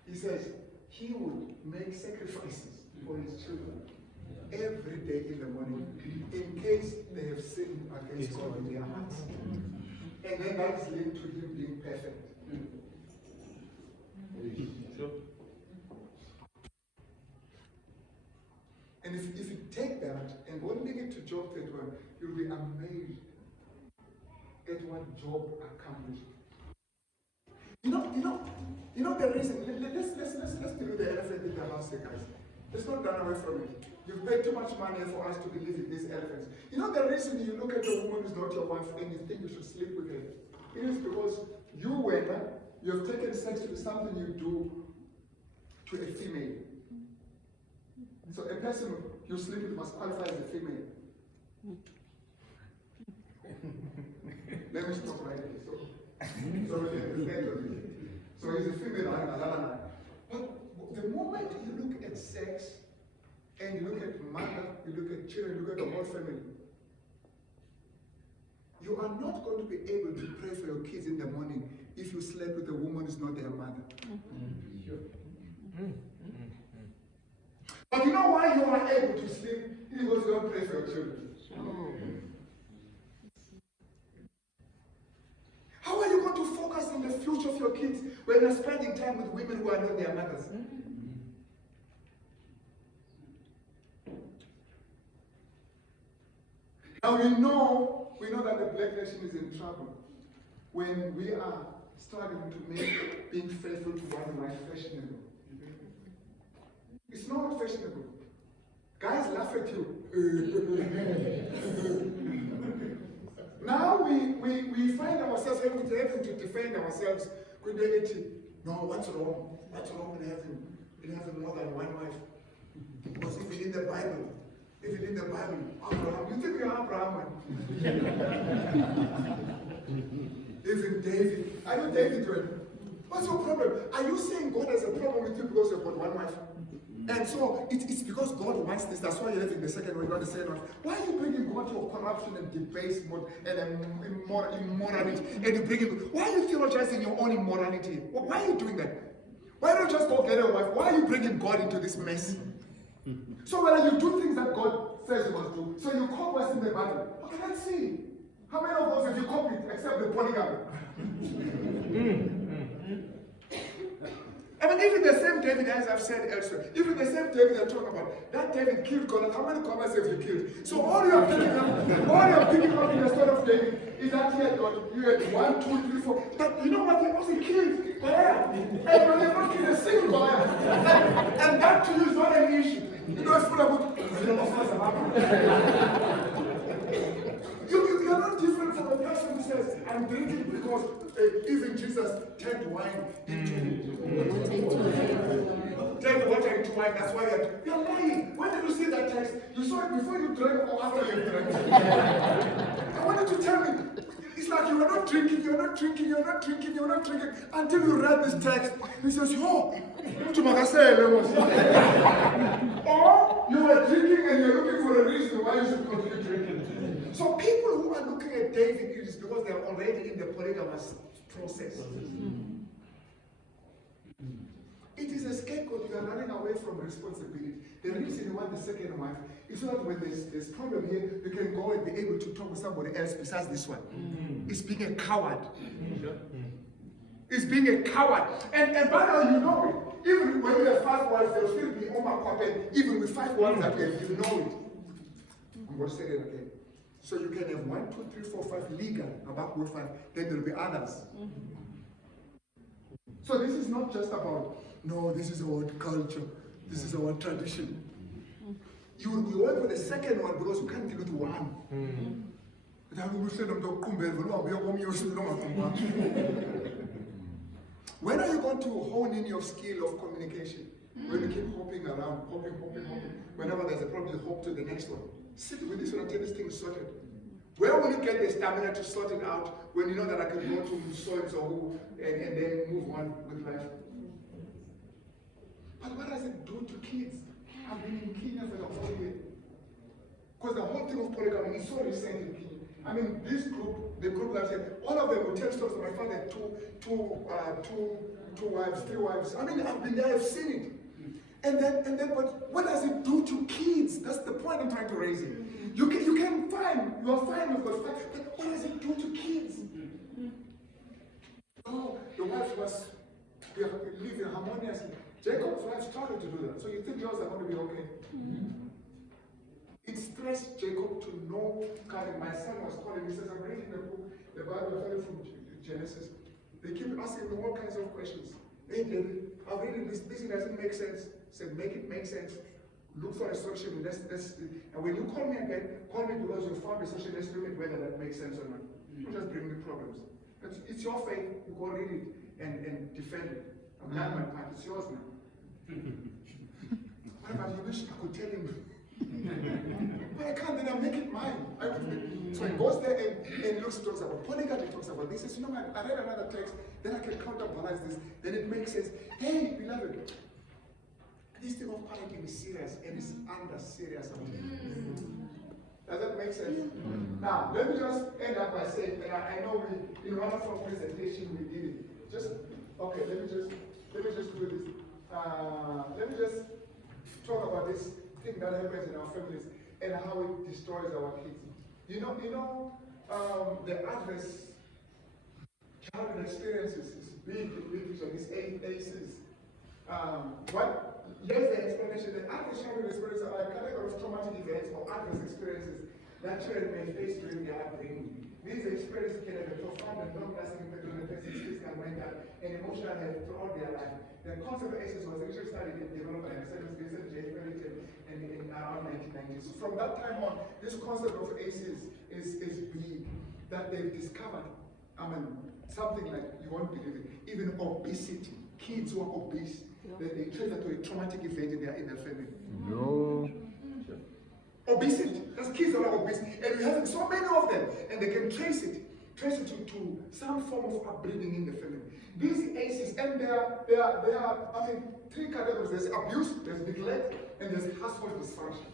He says he would make sacrifices for his children every day in the morning in case they have sinned against God in their hearts. And then that is linked to him being perfect. And if you take that and go link it to Job 31, you'll be amazed at what Job accomplished. You know know the reason. Let's deal with the elephant in the house here, guys. Let's not run away from it. You've paid too much money for us to believe in these elephants. You know the reason you look at a woman who's not your wife and you think you should sleep with her? It is because you have taken sex to be something you do to a female. So a person you sleep with must qualify as a female. Let me stop right here. So he's a female. But the moment you look at sex, and you look at mother, you look at children, you look at the whole family, you are not going to be able to pray for your kids in the morning if you slept with a woman who's not their mother. But you know why you are able to sleep? Because you don't pray for your children. How are you going to focus on the future of your kids when you're spending time with women who are not their mothers? Now we know that the black nation is in trouble when we are struggling to make being faithful to one wife fashionable. It's not fashionable. Guys laugh at you. Now we find ourselves having to defend ourselves. No, what's wrong? What's wrong with having more than one wife? Because if in the Bible, Abraham, you think you're Abraham? Even David, are you David? What's your problem? Are you saying God has a problem with you because you've got one wife? And so it's because God wants this. That's why you're having the second one, not the second one. Why are you bringing God to corruption and debasement and immorality? And you bring him. Why are you theologizing your own immorality? Why are you doing that? Why don't you just go get a wife? Why are you bringing God into this mess? So when you do things that God says you must do, so you call what's in the Bible. Okay, let's see. How many of those have you copied except the polygamy? I mean, even the same David, as I've said elsewhere, even the same David they're talking about, that David killed Goliath. How many Goliaths have you killed? So all you're picking up in the story of David is that he had got, you had 1, 2, 3, 4. But you know what? He also killed Goliath. And when they not killed a single Goliath. And that to you is not an issue. You know, it's full of you're not different from a person who says, I'm drinking because even Jesus turned wine into turned water into wine. That's why you're lying. When did you see that text? You saw it before you drank or after you drank? I wanted to tell me. It's like you were not drinking until you read this text. He says, yo, or you were drinking and you're looking for a reason why you should continue drinking. So people who are looking at David, it is because they're already in the polygamous process. It is a scapegoat. You are running away from responsibility. The reason you want the second wife is so that when there's problem here, you can go and be able to talk with somebody else besides this one. It's being a coward. It's being a coward. And by now you know it. Even when you have 5 wives, there will still be overcontent. Even with 5 wives that you know it. I'm going to say it again. So you can have 1, 2, 3, 4, 5 legal about with 5. Then there will be others. So this is not just about, no, this is our culture. This is our tradition. You work for the second one because you can't deal with one. When are you going to hone in your skill of communication? When you keep hopping around, hopping. Whenever there's a problem, you hop to the next one. Sit with this one until this thing is sorted. Where will you get the stamina to sort it out when you know that I can go to so-and-so and then move on with life? But what does it do to kids? I've been in Kenya for the whole year. Because the whole thing of polygamy is so recent in Kenya. I mean, this group, the group that said, all of them will tell stories of my father had two wives, 3 wives. I mean, I've been there, I've seen it. And then, but what does it do to kids? That's the point I'm trying to raise here. You are fine with God, but what does it do to kids? Oh, the wife was living harmoniously. Jacob's wife struggled to do that. So you think yours are going to be okay? It stressed Jacob to know, my son was calling, he says, I'm reading the book, the Bible, from Genesis. They keep asking me all kinds of questions. I've read this doesn't make sense. Said, make it make sense. Look for a solution. And when you call me again, call me because you found a solution. Let's look at whether that makes sense or not. You just bring me problems. It's your faith. You go read it and defend it. I'm not my part. It's yours now. What about you wish I could tell him? But I can't, then I'll make it mine. So he goes there and looks, talks about polygamy, talks about this. He says, I read another text, then I can counterbalance this, then it makes sense. Hey, beloved, this thing of polygamy is serious and it's under serious. Does that make sense? Now, let me just end up by saying, and I know in one of our presentations we did it. Okay, let me just do this. Let me just talk about this thing that happens in our families and how it destroys our kids. You know, the adverse childhood experiences is big on these ACEs. Here's the explanation. The adverse childhood experiences are a category of traumatic events or adverse experiences that children may face during their upbringing. These experiences can have a profound and long-lasting impact on the person's physical, mental, and emotional health throughout their life. The concept of ACEs was initially studied and developed by Research J. Pellington in around 1990s. So from that time on, this concept of ACEs is big, that they've discovered. Something like you won't believe it. Even obesity, kids who are obese, they trace that to a traumatic event in their family. No. Obesity. That's kids that are obese. And we have so many of them. And they can trace it to some form of upbringing in the family. These ACEs, and there are three categories. There's abuse, there's neglect, and there's household dysfunction.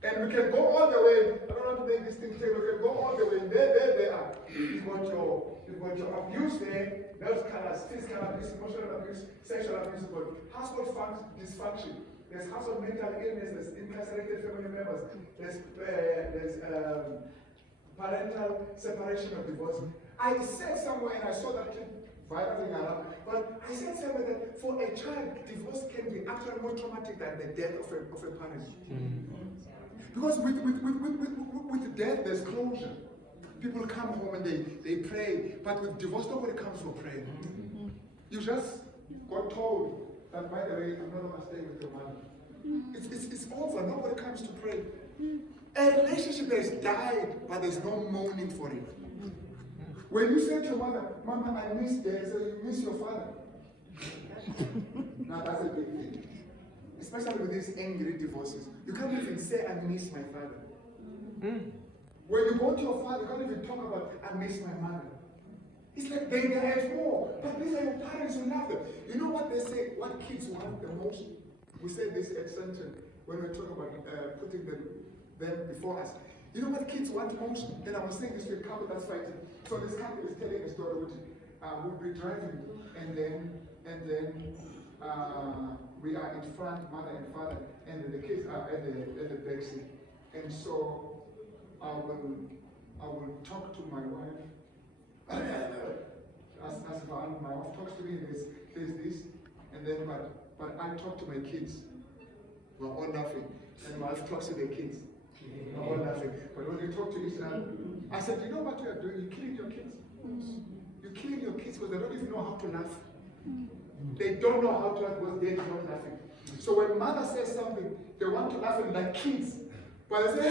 And we can go all the way. I don't want to make this thing clear. We can go all the way. There they are. You've got your abuse there. Those colors: physical abuse, emotional abuse, sexual abuse. But household dysfunction. There's household mental illness. There's incarcerated family members. There's parental separation or divorce. I said somewhere, and I saw that kid violating around. But I said somewhere that for a child, divorce can be actually more traumatic than the death of a parent. Because with death, there's closure. People come home and they pray, but with divorce, nobody comes for prayer. You just got told that, by the way, I'm not going to stay with your mother. It's over. Nobody comes to pray. A relationship has died, but there's no mourning for it. When you say to your mother, Mama, I miss Dad, so you miss your father. Now that's a big thing. Especially with these angry divorces. You can't even say, I miss my father. When you go to your father, you can't even talk about, I miss my mother. It's like they have more. But these are your parents who love them. You know what they say, what kids want the most? We say this at Central when we talk about putting them before us. You know what kids want most? And I was saying this to a couple that's fighting. So this couple is telling a story which we'll be driving, and then we are in front, mother and father, and the kids are at the back seat. And so I will talk to my wife. As my wife talks to me, there's this, and then but I talk to my kids. We're all laughing, and my wife talks to the kids. We're all laughing. But when they talk to each other, I said, you know what you are doing? You're killing your kids. You're killing your kids because they don't even know how to laugh. They don't know how to laugh because they're not laughing. So when mother says something, they want to laugh like kids. But they say,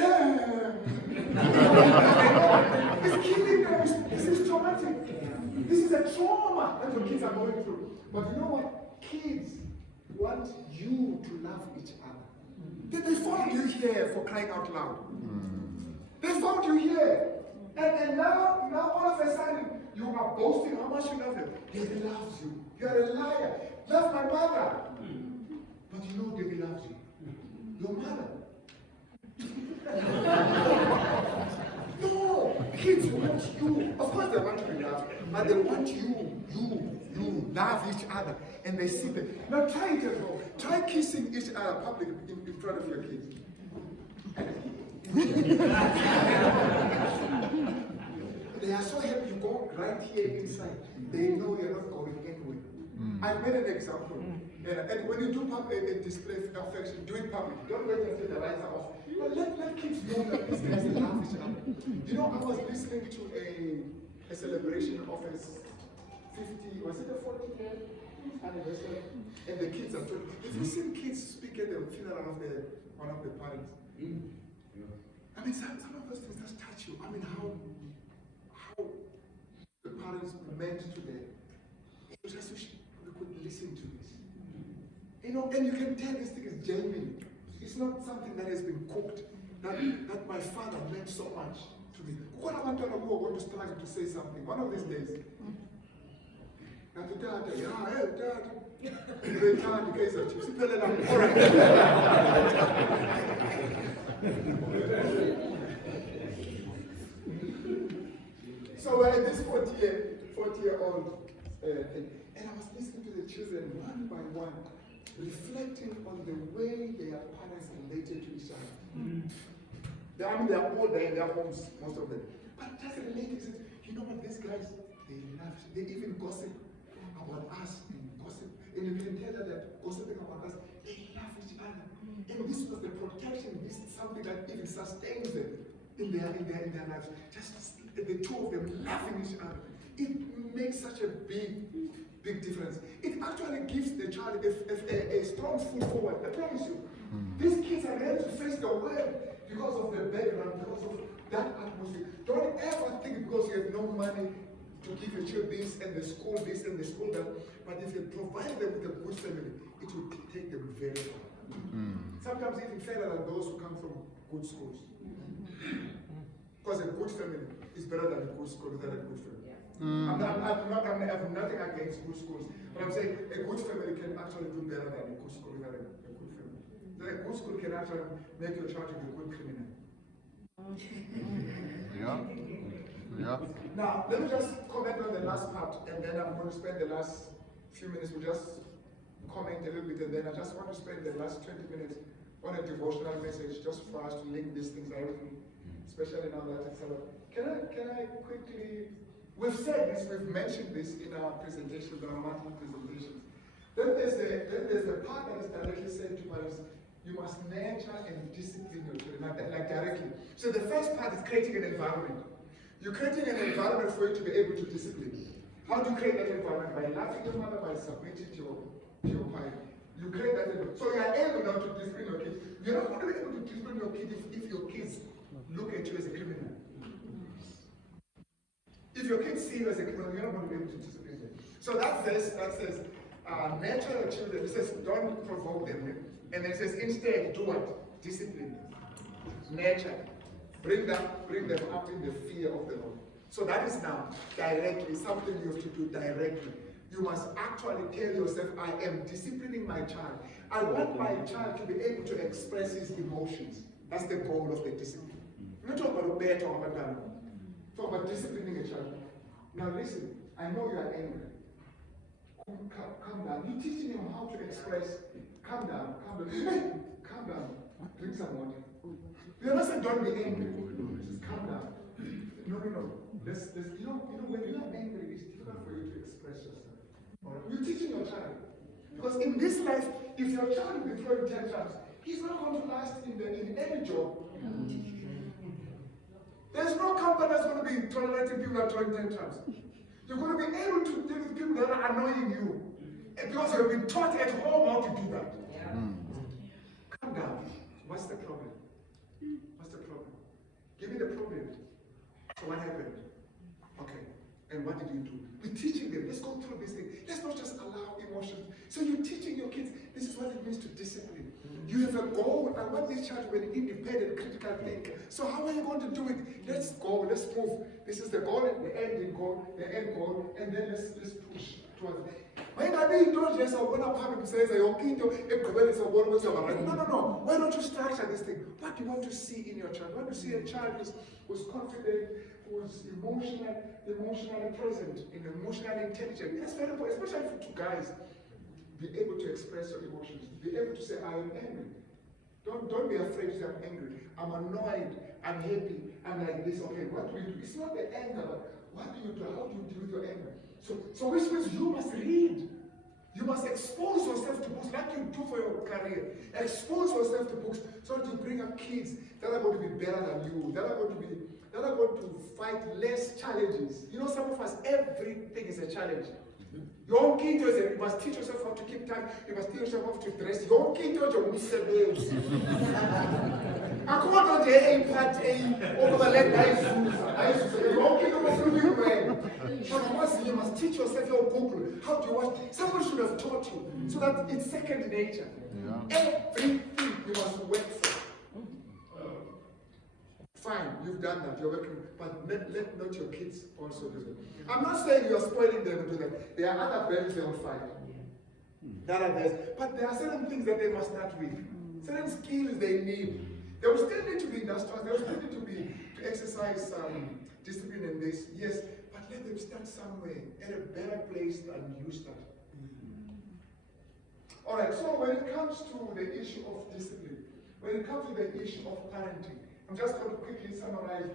it's killing them. This is traumatic. This is a trauma that your kids are going through. But you know what? Kids want you to love each other. They found you here, for crying out loud. They found you here. And now all of a sudden, you are boasting how much you love them. David loves you. You are a liar. Love my mother. But you know David loves you. Your mother. No, kids want you. Of course they want to be loved, but they want you love each other, and they see them. Now try it at home. Try kissing each other public in front of your kids. They are so happy you go right here inside. They know you're not going anywhere. I've made an example. And when you do a display of affection, do it public. Don't wait until the lights are off. But let kids know that these guys love each other. You know, I was listening to a celebration of 50, was it a 40th anniversary? And the kids are talking. Have you seen kids speak at the funeral of one of the parents? I mean, some of those things just touch you. I mean, how the parents meant to them. You just wish we could listen to this. You know, and you can tell this thing is genuine. It's not something that has been cooked. That my father meant so much to me. What I want to know who are going to struggle to say something one of these days. And the dad, yeah, hey, dad. They can't because of chips. All right. So we're at this 40-year-old thing. And I was listening to the children one by one, reflecting on the way their parents related to each other. I mean, they're all there in their homes, most of them. But just relating, says, you know what, these guys, they love, they even gossip about us and gossip. And you can tell that they're gossiping about us, they love each other. And this was the protection, this is something that even sustains them in their lives. Just the two of them loving each other. It makes such a big difference. It actually gives the child a strong foot forward. I promise you. These kids are ready to face the world because of the background, because of that atmosphere. Don't ever think because you have no money to give your child this and the school that. But if you provide them with a good family, it will take them very far. Sometimes even further than those who come from good schools. Because a good family is better than a good school without a good family. I have nothing against good schools, but I'm saying a good family can actually do better than a good school without a good family. So a good school can actually make your child to be a good criminal. Yeah. Now, let me just comment on the last part, and then I'm going to spend the last few minutes. We'll just comment a little bit, and then I just want to spend the last 20 minutes on a devotional message, just for us to link these things everything, especially now that it's over. Can I quickly? We've said this, we've mentioned this in our presentations, our monthly presentations. Then there's the part that is directly said to us, you must nurture and discipline your children, like directly. So the first part is creating an environment. You're creating an environment for you to be able to discipline. How do you create that environment? By loving your mother, by submitting to your parent. You create that environment. So you are able now to discipline your kids. You're not going to be able to discipline your kids if your kids look at you as a criminal. If your kids see you as a criminal, you're not going to be able to discipline them. So that verse that says, nurture your children. It says, don't provoke them. And then it says, instead, do what? Discipline them. Nurture. Bring them up in the fear of the Lord. So that is now directly, something you have to do directly. You must actually tell yourself, I am disciplining my child. I want my child to be able to express his emotions. That's the goal of the discipline. We're not talking about bear, talking about that. Talk about disciplining a child. Now listen, I know you are angry. Calm down. You're teaching him how to express. Calm down. Calm down. Drink some water. You are not saying don't be angry. Just calm down. No. You know, when you are angry, it's difficult for you to express yourself. Right? You're teaching your child. Because in this life, if your child will be throwing tantrums, he's not going to last in any job. There's no company that's going to be tolerating people that are throwing tantrums. You're going to be able to deal with people that are annoying you. And because you have been taught at home how to do that. Calm down. What's the problem? Give me the problem. So what happened? Okay. And what did you do? We're teaching them. Let's go through this thing. Let's not just allow emotions. So you're teaching your kids, this is what it means to discipline. You have a goal. I want this child to be an independent, critical thinker. So how are you going to do it? Let's go, let's move. This is the goal, the end goal, and then let's push towards it. No. Why don't you structure this thing? What do you want to see in your child? Want to see a child who's confident, who's emotionally present, and emotionally intelligent. That's very important, especially for two guys. Be able to express your emotions. Be able to say, I am angry. Don't be afraid to say I'm angry. I'm annoyed. I'm happy. I'm like this. Okay, what do you do? It's not the anger, but what do you do? How do you deal with your anger? So which means you must read. You must expose yourself to books like you do for your career. Expose yourself to books so that you bring up kids that are going to be better than you, that are going to fight less challenges. You know, some of us, everything is a challenge. Your kid you must teach yourself how to keep time. You must teach yourself how to dress. Your kid is your misebenzi. Akukho nje eyiphathi okubaleka ayisusa. Your kid is you must teach yourself your Google. How do you watch? Somebody should have taught you so that it's second nature. Everything you must work for. Fine, you've done that, you're working, but let not your kids also do that. I'm not saying you're spoiling them to do that. There are other bells they will find. There are others, but there are certain things that they must start with. Certain skills they need. They will still need to be industrious, they will still need to exercise discipline in this, yes, but let them start somewhere at a better place than you start. Alright, so when it comes to the issue of discipline, when it comes to the issue of parenting, I'm just going to quickly summarize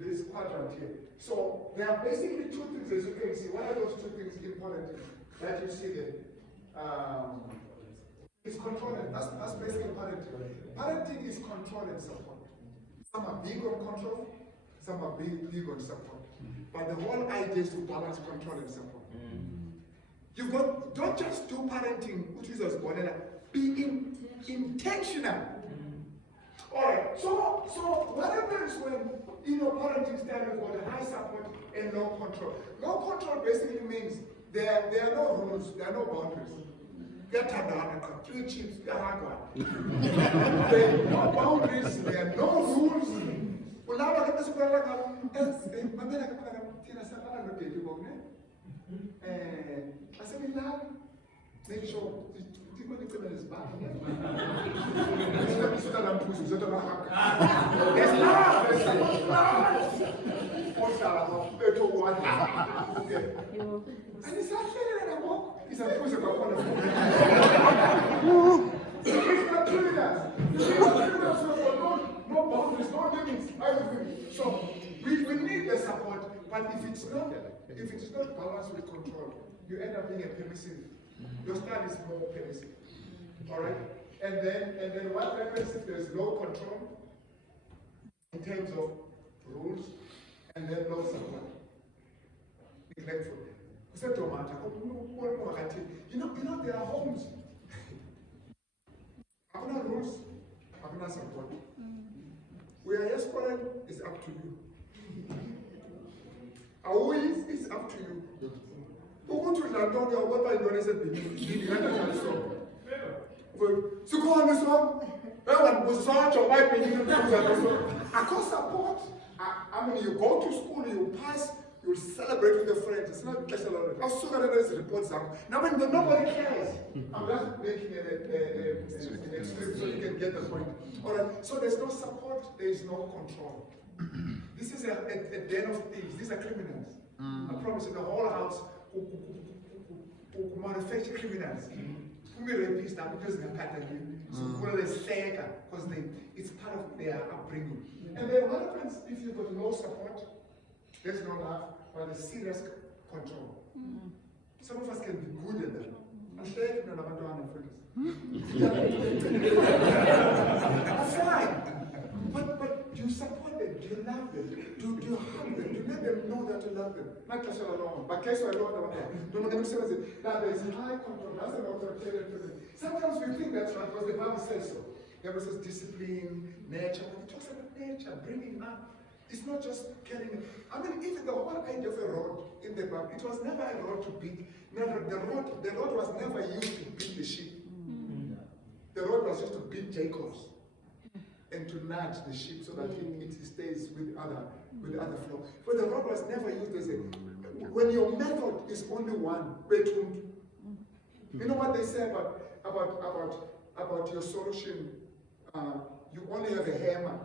this quadrant here. So there are basically two things, as you can see. What are those two things important that you see there? It's control and that's basically parenting. Parenting is control and support. Some are big on control, some are big on support. But the whole idea is to balance control and support. You've got, don't just do parenting, which is as bonella. Be intentional. Alright, so what happens when in your parenting style you've got a high support and low control? Low control basically means there are no rules, there are no boundaries. There are 3 chips, there are no boundaries, there are no rules. Make sure is back. There's love. And it's actually that I walk. It's a push about one of them. It's not criminals. No boundaries, no limits. So we need the support, but if it's not balanced with control, you end up being a permissive. Your style is more permissive. Alright? And then what happens if there's low control in terms of rules and then low support? Neglectful. You know there are homes. Havana rules, Havana support. Where yes, it's up to you. Always it's up to you. I can't support. I mean, you go to school, you pass, you celebrate with your friends. It's not just a lot of reports. Now, when nobody cares, I'm just making an extreme so you can get the point. All right. So there's no support, there is no control. This is a den of thieves. These are criminals. I promise you, the whole house who manufacture criminals. Who may rapists are because they're Catholic. So because it's part of their upbringing. And then what happens if you've got no support? There's no love, but there's serious control. Some of us can be good at that. I'm saying fine. But do you support them? Do you love them? Do you hug them? Do you let them know that you love them? Not just alone. But case I don't know that there is high control. That's an authoritarian person. Sometimes we think that's right because the Bible says so. The Bible says discipline, nature. When it talks about nature, bringing up. It's not just carrying it. I mean, even the whole idea of a rod in the Bible, it was never a rod to beat. Never, the rod was never used to beat the sheep. The rod was used to beat Jacobs and to nudge the sheep so that it stays with other flow. But the rod was never used as a. When your method is only one, you know what they say about your solution? You only have a hammer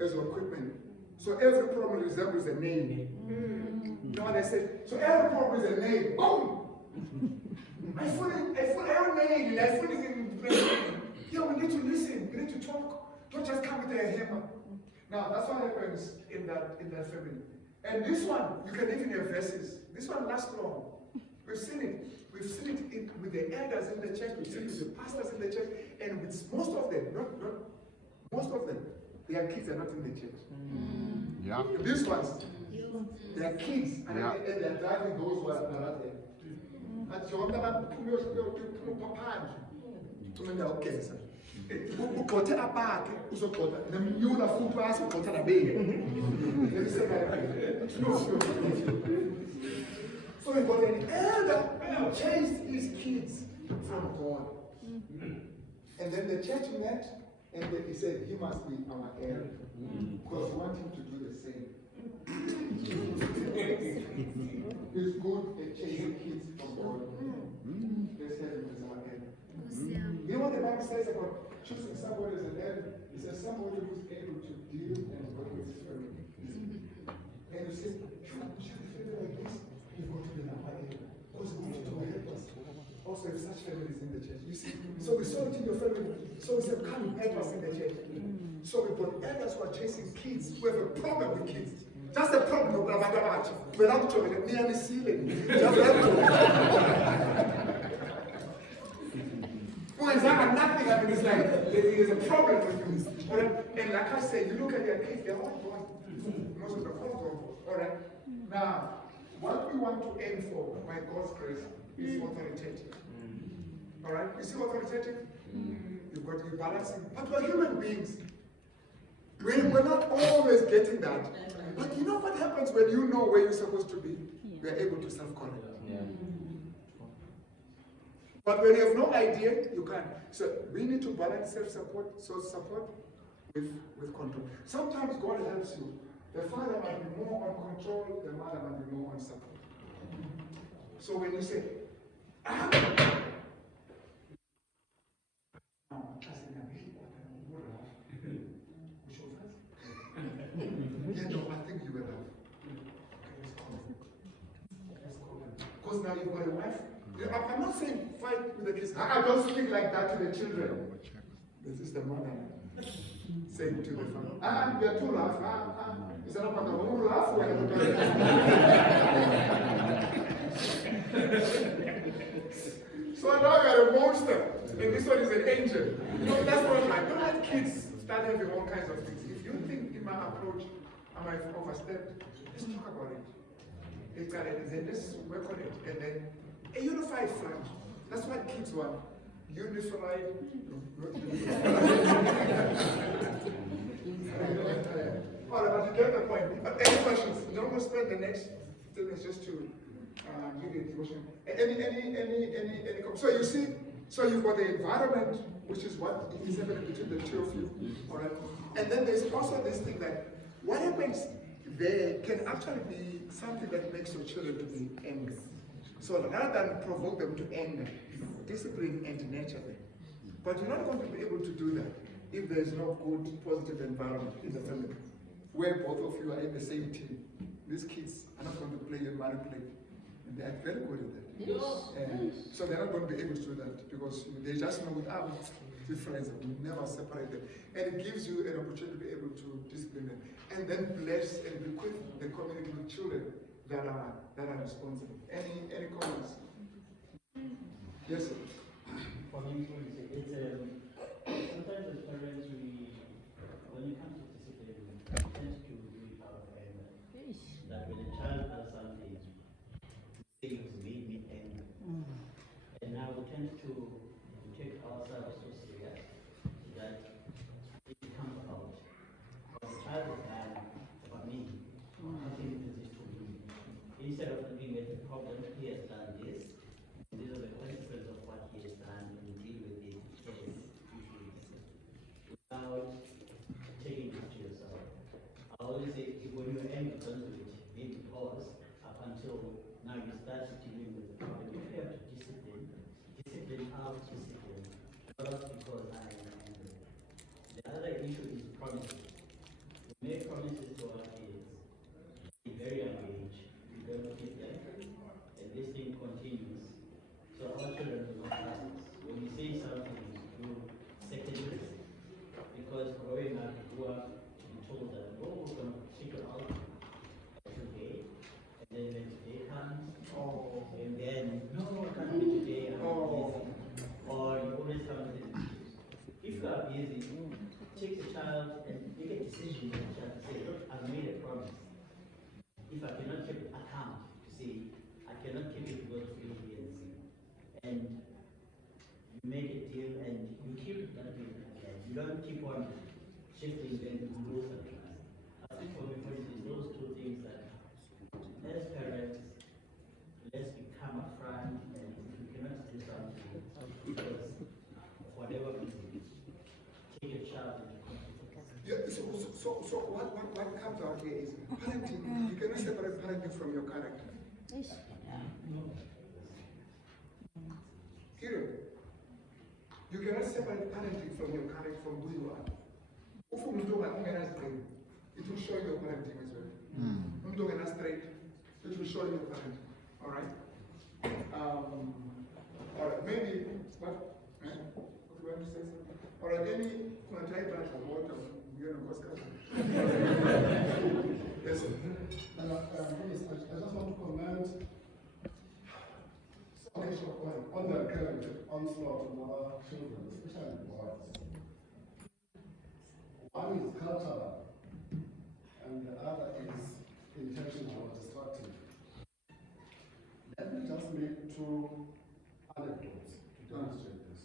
as your equipment. So every problem resembles a nail. You know what they say? So every problem is a nail. Boom! I put a nail, I put it in. Yeah, we need to listen, we need to talk. Don't just come with a hammer. Now that's what happens in that family. And this one, you can even have verses. This one lasts long. We've seen it. We've seen it with the elders in the church, we've seen it with the pastors in the church, and with most of them, most of them, their kids are not in the church. Yeah. These ones, They are kids, and they are driving those who are not there. But you want to okay, ugxothe apakhe uzogxotha nemnyula futhi bayazogxotha nabeni. So he got an elder who chased his kids from God. And then the church met, and then he said he must be our elder because we want him to do the same. He's good at chasing kids from God. Let's have him as our elder. You know what the Bible says about choosing somebody as an elder? It says somebody who's able to deal and work with his family. And you say, should a family like this? You've got to be an elder. Because God will help us. Also, if such families in the church. You see, so we saw it in your family. So we said, come help us in the church. So we put elders who are chasing kids, who have a problem with kids. Just a problem with Rabagabachi. Without children, near the ceiling. Just nothing happened in his life. There is a problem with you. And like I said, you look at their kids, they're all gone. Most of them all gone. Alright? Now, what we want to aim for, by God's grace, is authoritative. Alright? You see authoritative? You've got to be balancing. But we're human beings. We're not always getting that. But you know what happens when you know where you're supposed to be? We're able to self-correct. But when you have no idea, you can't. So we need to balance self-support, support with control. Sometimes God helps you. The father might be more on control, the mother might be more on support. So when you say, I think you will have. Because now you've got a wife. I'm not saying fight with the kids. I don't speak like that to the children. This is the mother saying to the father, we are too rough. Is that not the whole rough? So now you are a monster, and this one is an angel. You know, that's what I don't let kids start having all kinds of things. If you think in my approach, I might overstep, let's talk about it. Then let's work on it, and then a unified front. That's what kids want. Unified. All right, but you get the point. But any questions? You don't want to spend the next 10 minutes just to give you a devotion. Any so you see, so you've got the environment, which is what is happening between the two of you. All right. And then there's also this thing that what happens there can actually be something that makes your children to be angry. So rather than provoke them to anger, discipline and nurture them. But you're not going to be able to do that if there is no good, positive environment in the family, where both of you are in the same team. These kids are not going to play and manipulate. And they are very good at that. Yes. So they're not going to be able to do that because they just know without difference and we never separate them. And it gives you an opportunity to be able to discipline them. And then bless and bequeath the community with children that are responsible. Any comments? Yes, sir. For me, it's sometimes as parents, when it comes to discipline, we tend to do it out of anger. That when a child does something, things made me angry. And now we tend to take ourselves so serious that it comes out. But the child is done about me. Nothing is this to me. Instead of looking at the problem, he has done this. And these are the consequences of what he has done and deal with it as you should. Without taking it to yourself. I always say, when you're angry, don't do it. Maybe pause up until now you start dealing with the problem. If you have to discipline out discipline, not because I am angry. The other issue is promises. We make promises to our kids. Be very engaged. We don't keep them. And this thing continues. cannot keep it because of A, B, and C. And you make a deal and you keep that deal. You don't keep on shifting and lose the trust. I think for me, for instance, those two things that as parents, let's become upfront, and if you cannot do something because of whatever reason, take a child into conflict. Yeah, so what comes out here is parenting. You cannot separate parenting from your character. Period. You cannot separate parenting from your character, from who you are. If you do it will show your parenting as well. If you do it straight, it will show your parenting. All right. All right. Maybe what? You want to say something? All right. Any type of water. Yes. I just want to comment on the current onslaught on our children, especially boys. One is cultural, and the other is intentional or destructive. Let me just make two anecdotes to demonstrate this.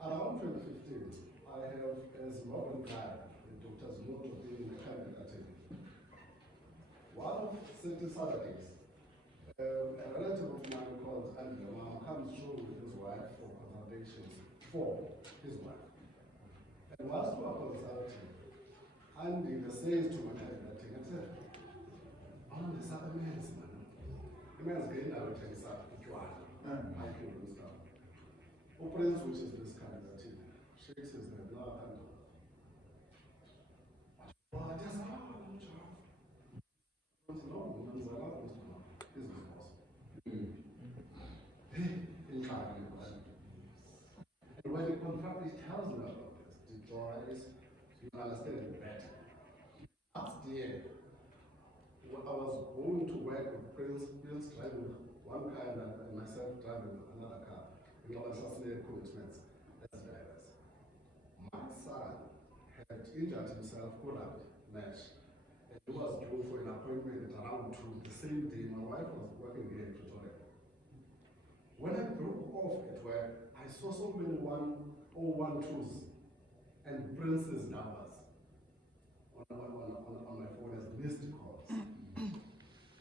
Around 2015, I have, as Robin Guy, the doctor's note of being a candidate. One of certain Saturdays, a relative of mine called Andrew Mama comes through with his wife for consultations for his wife. And whilst we are consulting, Andy says to my candidate, I said, "On the Southern man's man, the man's getting out of his side, I can do stuff. Prince, which is this candidate, shakes his head, no, I can't do it. Well, I just, and when the contract tells me about this, the draw is, you understand it better. Last year, when I was going to work with Prince driving one car and myself driving another car, we all associated commitments as drivers. My son had injured himself, could have matched. He was due for an appointment at around 2 the same day. My wife was working here in Pretoria. When I broke off at work, I saw so many 102s and Prince's numbers on my phone as missed calls.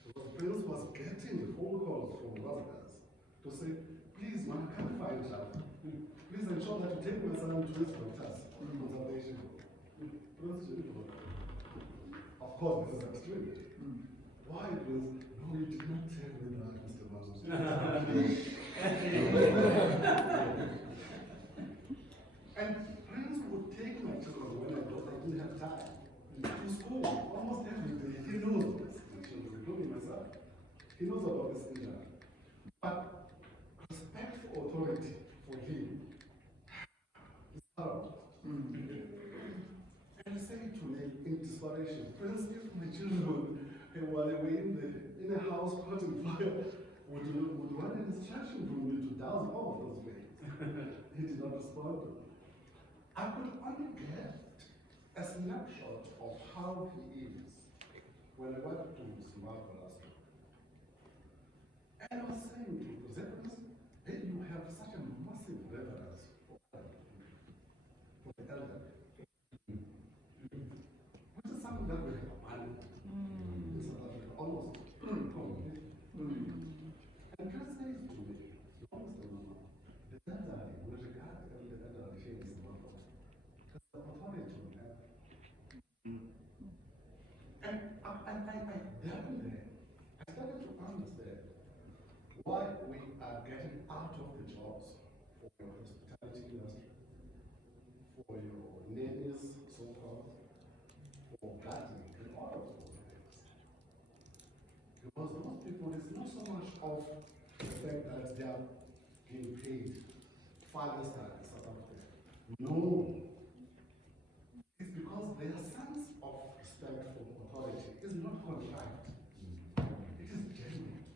Because Prince was getting phone calls from residents to say, please, man, I can't find job. Please ensure that you take my son to his doctor's consultation. Prince didn't work. Of course, this is extreme. Why, Prince? No, you did not tell me that, Mr. Moses. And Prince would take my children when I didn't have time to school almost every day. He knows this, including myself. He knows about this injury. But respect for authority for him is paramount. And he said to me in desperation, Prince, if my children were in a house caught in fire, would want an instruction from me to douse all of those flames. He did not respond. I could only get a snapshot of how he is when I went to Zimbabwe last week. And I was saying to Zephaniah, hey, you have such a massive reverence for the elderly. Which is something that we have abandoned in South Africa, almost completely. And just says to me, almost the elderly will regard the elderly here in Zimbabwe as the authority on earth. And then I started to understand why we are getting out of the jobs for your hospitality industry, for your nannies, so-called, for gardening, and all of those things. Because those people, it's not so much of the fact that they are being paid far less than in South Africa. No. It's because their sense of respect for authority is not contrived. It is genuine.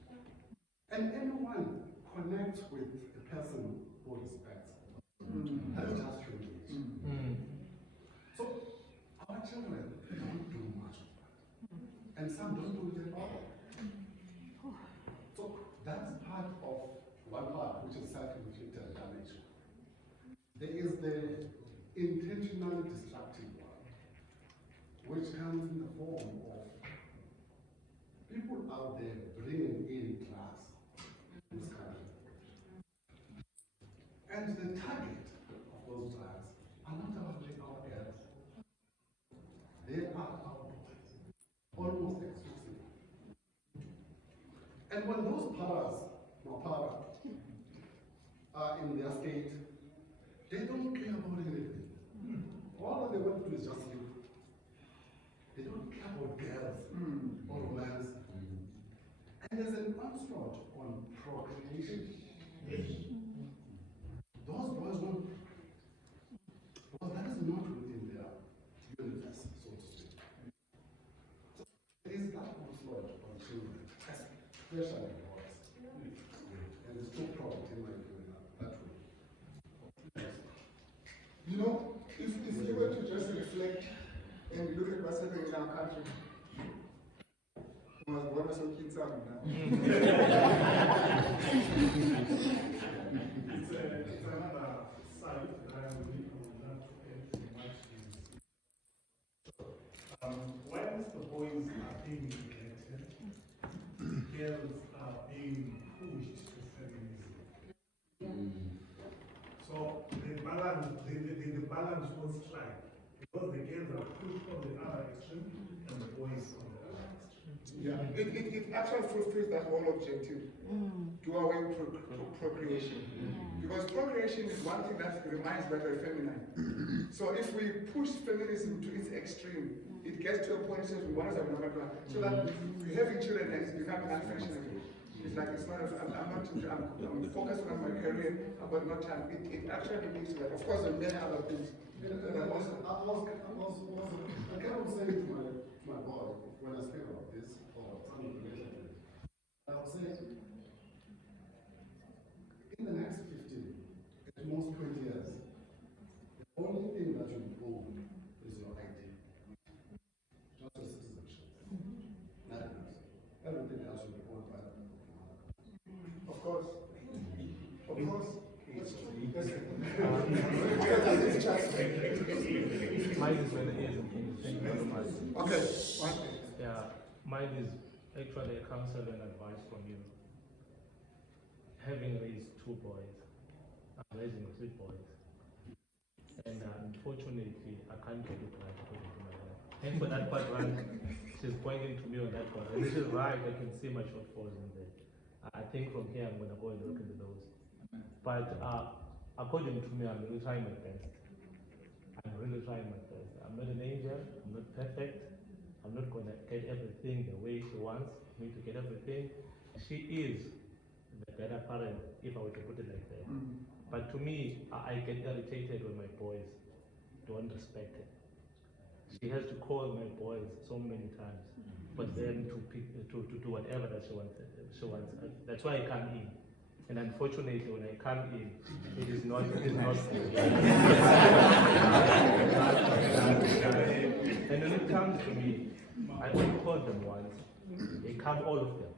And anyone connects with a person who respects authority. That's just human. So our children don't do much of that. And some don't do it at all. So That's part of one part, which is self-inflicted damage. There is the intentional destructive one, which comes in the form of people out there bringing in class in this country. And the target of those drugs are not our girls. They are our boys, almost exclusively. And when those paras, or para, are in their state, they don't care about anything. All they want to do is just sleep. They don't care about girls or romance. And there's an onslaught on procreation. Those boys want, well, that is not within their universe, so to speak. So there is that onslaught on children, especially boys. And it's too proper in my opinion that way. You know, if you were to just reflect and look at what's happening in our country, what are some kids out now? It's another side that I will need to not add too much whilst the boys are being neglected, girls are being pushed to feminism. So the balance won't strike because the girls are pushed on the other extreme and the boys on the other extreme. Yeah, it actually fulfills that whole objective. Do away with procreation. Because procreation is one thing that reminds very, very feminine. So if we push feminism to its extreme, it gets to a point where we want to have another plan. So that having children is becoming unfashionable. It's like it's not. I'm focused on my career, but not time. It actually leads to that. Of course, there are many other things. I cannot say to my boy when I speak about this or something related to it. I will say, in the next 15, at most 20 years, the only thing that you own is your ID, not your citizenship. Nothing else. Everything else will be owned by the mother. Of course. Of course. Mine is when it is. Thank you very much. Okay. One. Yeah, mine is actually a counsel and advice from you. Having raised 2 boys, I'm raising 3 boys. And unfortunately, I can't get it right according to my wife. And for that quadrant, she's pointing to me on that one. And this is right, I can see my shortfalls in there. I think from here I'm going to go and look into those. But according to me, I'm really trying my best. I'm really trying my best. I'm not an angel, I'm not perfect. I'm not going to get everything the way she wants me to get everything. She is the better parent, if I were to put it like that. But to me, I get irritated when my boys don't respect her. She has to call my boys so many times for them to do whatever that she wants. That's why I come in. And unfortunately, when I come in, it is not good. And when it comes to me, I only call them once. They come, all of them.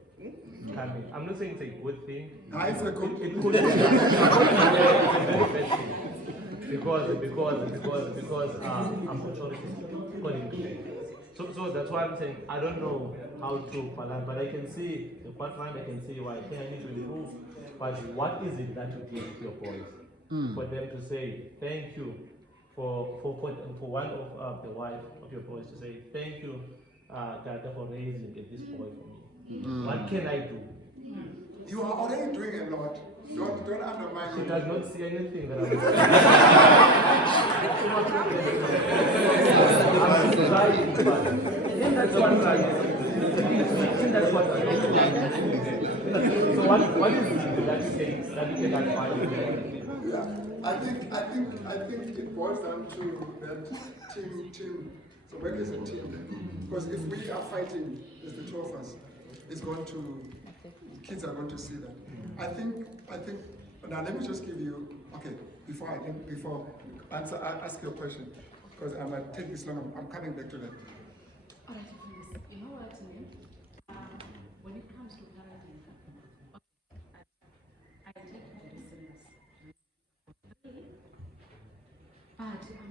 Come in. I'm not saying it's a good thing. It's a good It could be a very bad thing. Because I'm authority according to them. So that's why I'm saying I don't know how to balance, but I can see the quadrant, I can see why I need to improve. But what is it that you did with your boys? For them to say thank you for one of the wife of your boys to say thank you, Tata, for raising this boy for me. What can I do? You are already doing a lot. Don't undermine She it. does not see anything that I'm that's what So what is it that you say that you can advise? Yeah, I think it boils down to that team. So work as a team. Because if we are fighting as the 2 of us, it's going to, kids are going to see that. I think, now let me just give you, okay, before ask your question, because I might take this long, I'm coming back to that. Alright, you know what, when it comes to parenting,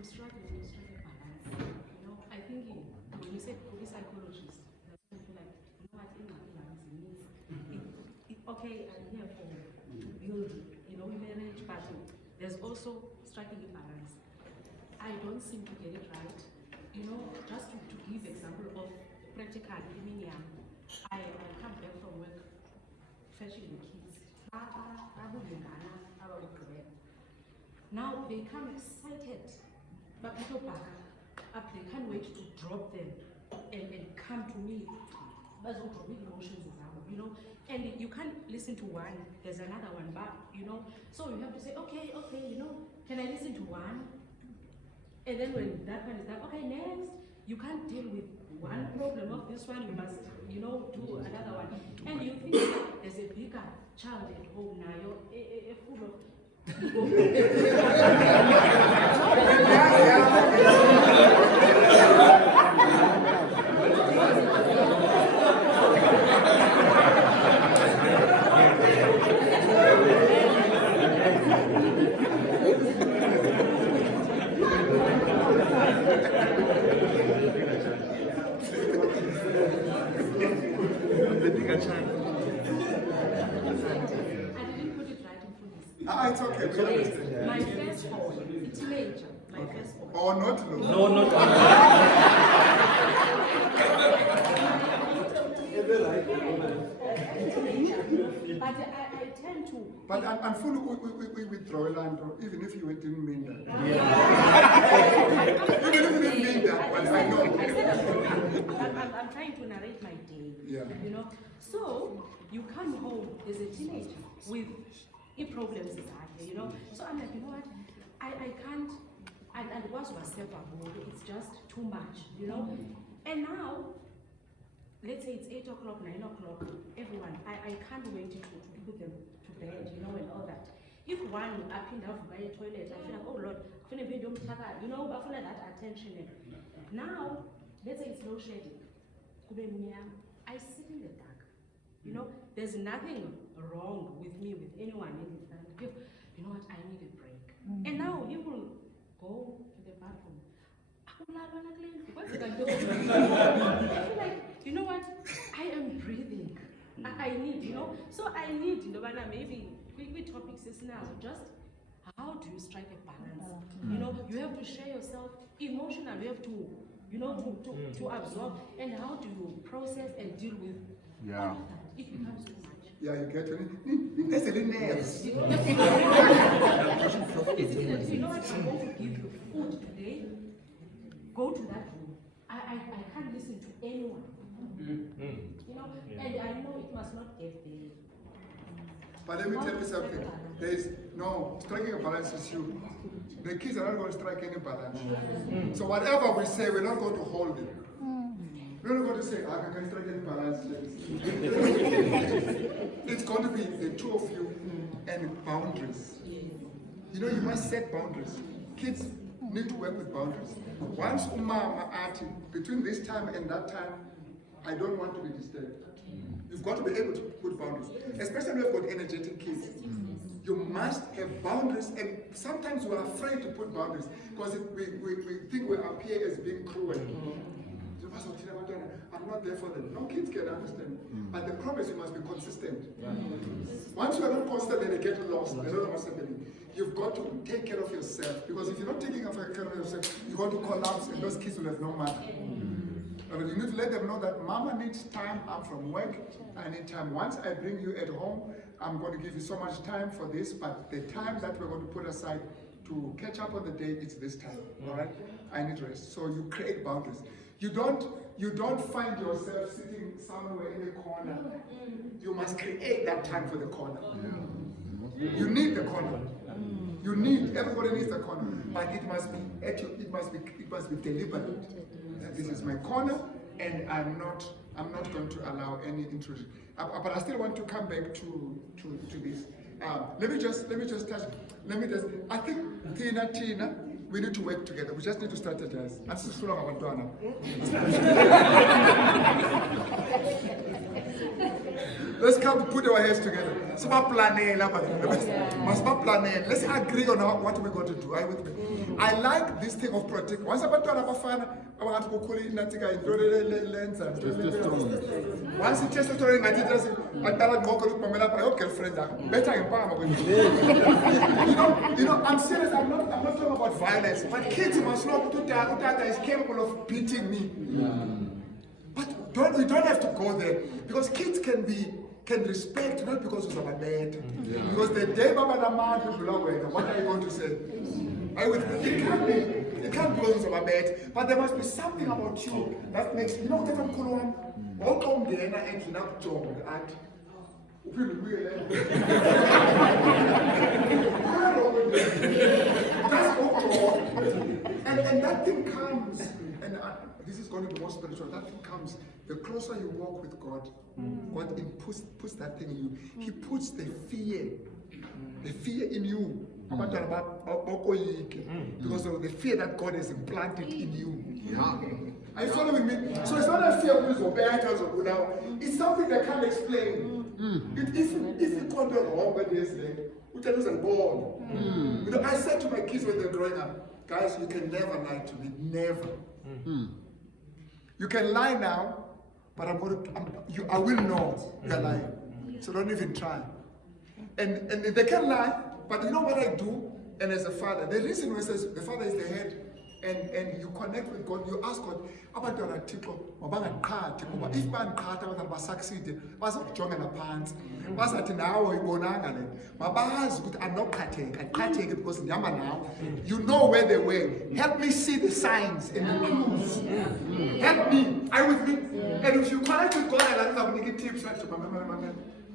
struggling to strike a balance. You know, I think when you said police psychologist, that's when I feel like, you know what, in my balance means, okay, I'm here for to build, you know, marriage, but there's also striking a balance. I don't seem to get it right. You know, just to give example of practical, I mean, I come back from work, fetching the kids. Now they come excited, but they can't wait to drop them and come to me. That's what emotions is now, you know. And you can't listen to one, there's another one, but you know, so you have to say, okay, you know, can I listen to one? And then when that one is done, okay, next, you can't deal with one problem of this one, you must, you know, do another one. And you think there's a bigger child at home now, you're full of It's okay, we understand. my firstborn, a teenager, my firstborn. Or not, no? No, not But I tend to. But I'm fully we withdraw Lando, even if you didn't mean that. Even if you didn't mean that, but I know. I'm trying to narrate my day. Yeah. You know, so you come home as a teenager with problems, you know. So I'm like, you know what? I can't. And what's self-abode? It's just too much, you know. And now, let's say it's 8 o'clock, 9 o'clock. Everyone, I can't wait to put them to bed, you know, and all that. If one up in the toilet, I feel like, oh Lord, you know, I feel like that attention. Now, let's say it's low shedding. I sit in the dark. You know, there's nothing wrong with me, with anyone in the family. You know what, I need a break. And now you will go to the bathroom. I feel like, you know what, I am breathing. I need, you know, so I need, you know, maybe quick topics is now just how do you strike a balance? You know, you have to share yourself emotionally, you have to, you know, to absorb, and how do you process and deal with all of that? It becomes too much. Yeah, you get it. That's a little nerves. You know what, I'm going to give you food today. Go to that room. I can't listen to anyone. You know, and I know it must not get there. But let me tell you something. There is no striking a balance is you. The kids are not going to strike any balance. So whatever we say, we're not going to hold it. We're not going to say, I can strike any balance. It's going to be the two of you and boundaries. You know, you must set boundaries. Kids need to work with boundaries. Once umama ati, between this time and that time, I don't want to be disturbed. You've got to be able to put boundaries, especially when you've got energetic kids. You must have boundaries, and sometimes we're afraid to put boundaries because we think we appear as being cruel. I'm not there for them. No, kids can understand. But the problem is you must be consistent. Once you are not consistent, then they get lost. They don't know what's happening. You've got to take care of yourself, because if you're not taking care of yourself, you're going to collapse and those kids will have no mother. You need to let them know that mama needs time. I'm from work. I need time. Once I bring you at home, I'm going to give you so much time for this, but the time that we're going to put aside to catch up on the day, it's this time. All right? I need rest. So you create boundaries. You don't find yourself sitting somewhere in a corner. You must create that time for the corner. You need the corner. You need, everybody needs the corner, but it must be deliberate. This is my corner, and I'm not going to allow any intrusion. But I still want to come back to this. Let me just touch. I think Tina, we need to work together. We just need to strategize. Let's come put our heads together. Let's agree on what we're going to do. Are you with me? I like this thing of protect. Once abantwana abafana abangathi kukhula inathika into lenza. Once i-testosterone ngathi ithi aqala ngqoko ukuthi mamela lapha your girlfriend yakho. Better ngempama kwena. I'm serious. I'm not talking about violence. But kids must know utata is capable of beating me. But we don't have to go there because kids can respect not because it's about bad. Because the day Baba Lamad will blow away, what are you going to say? Are you with me? It can't be because it's about bad. But there must be something about you that makes whatever Kulwan, all come there and you not job and and that thing comes, and this is going to be more spiritual. That thing comes the closer you walk with God. God puts that thing in you. He puts the fear in you. Because of the fear that God has implanted in you. Are you following me? So it's not a fear of it's something that can't explain. If you can't do wrong when there's born. I said to my kids when they're growing up, guys, you can never lie to me. Never. You can lie now, but I will know you're lying. So don't even try. And they can lie, but you know what I do? And as a father, the reason why it says the father is the head, and you connect with God, you ask God, if man succeed, I'm not cutting because now. You know where they were. Help me see the signs and the clues. Help me. Are you with me? And if you connect with God, I'm going to give tips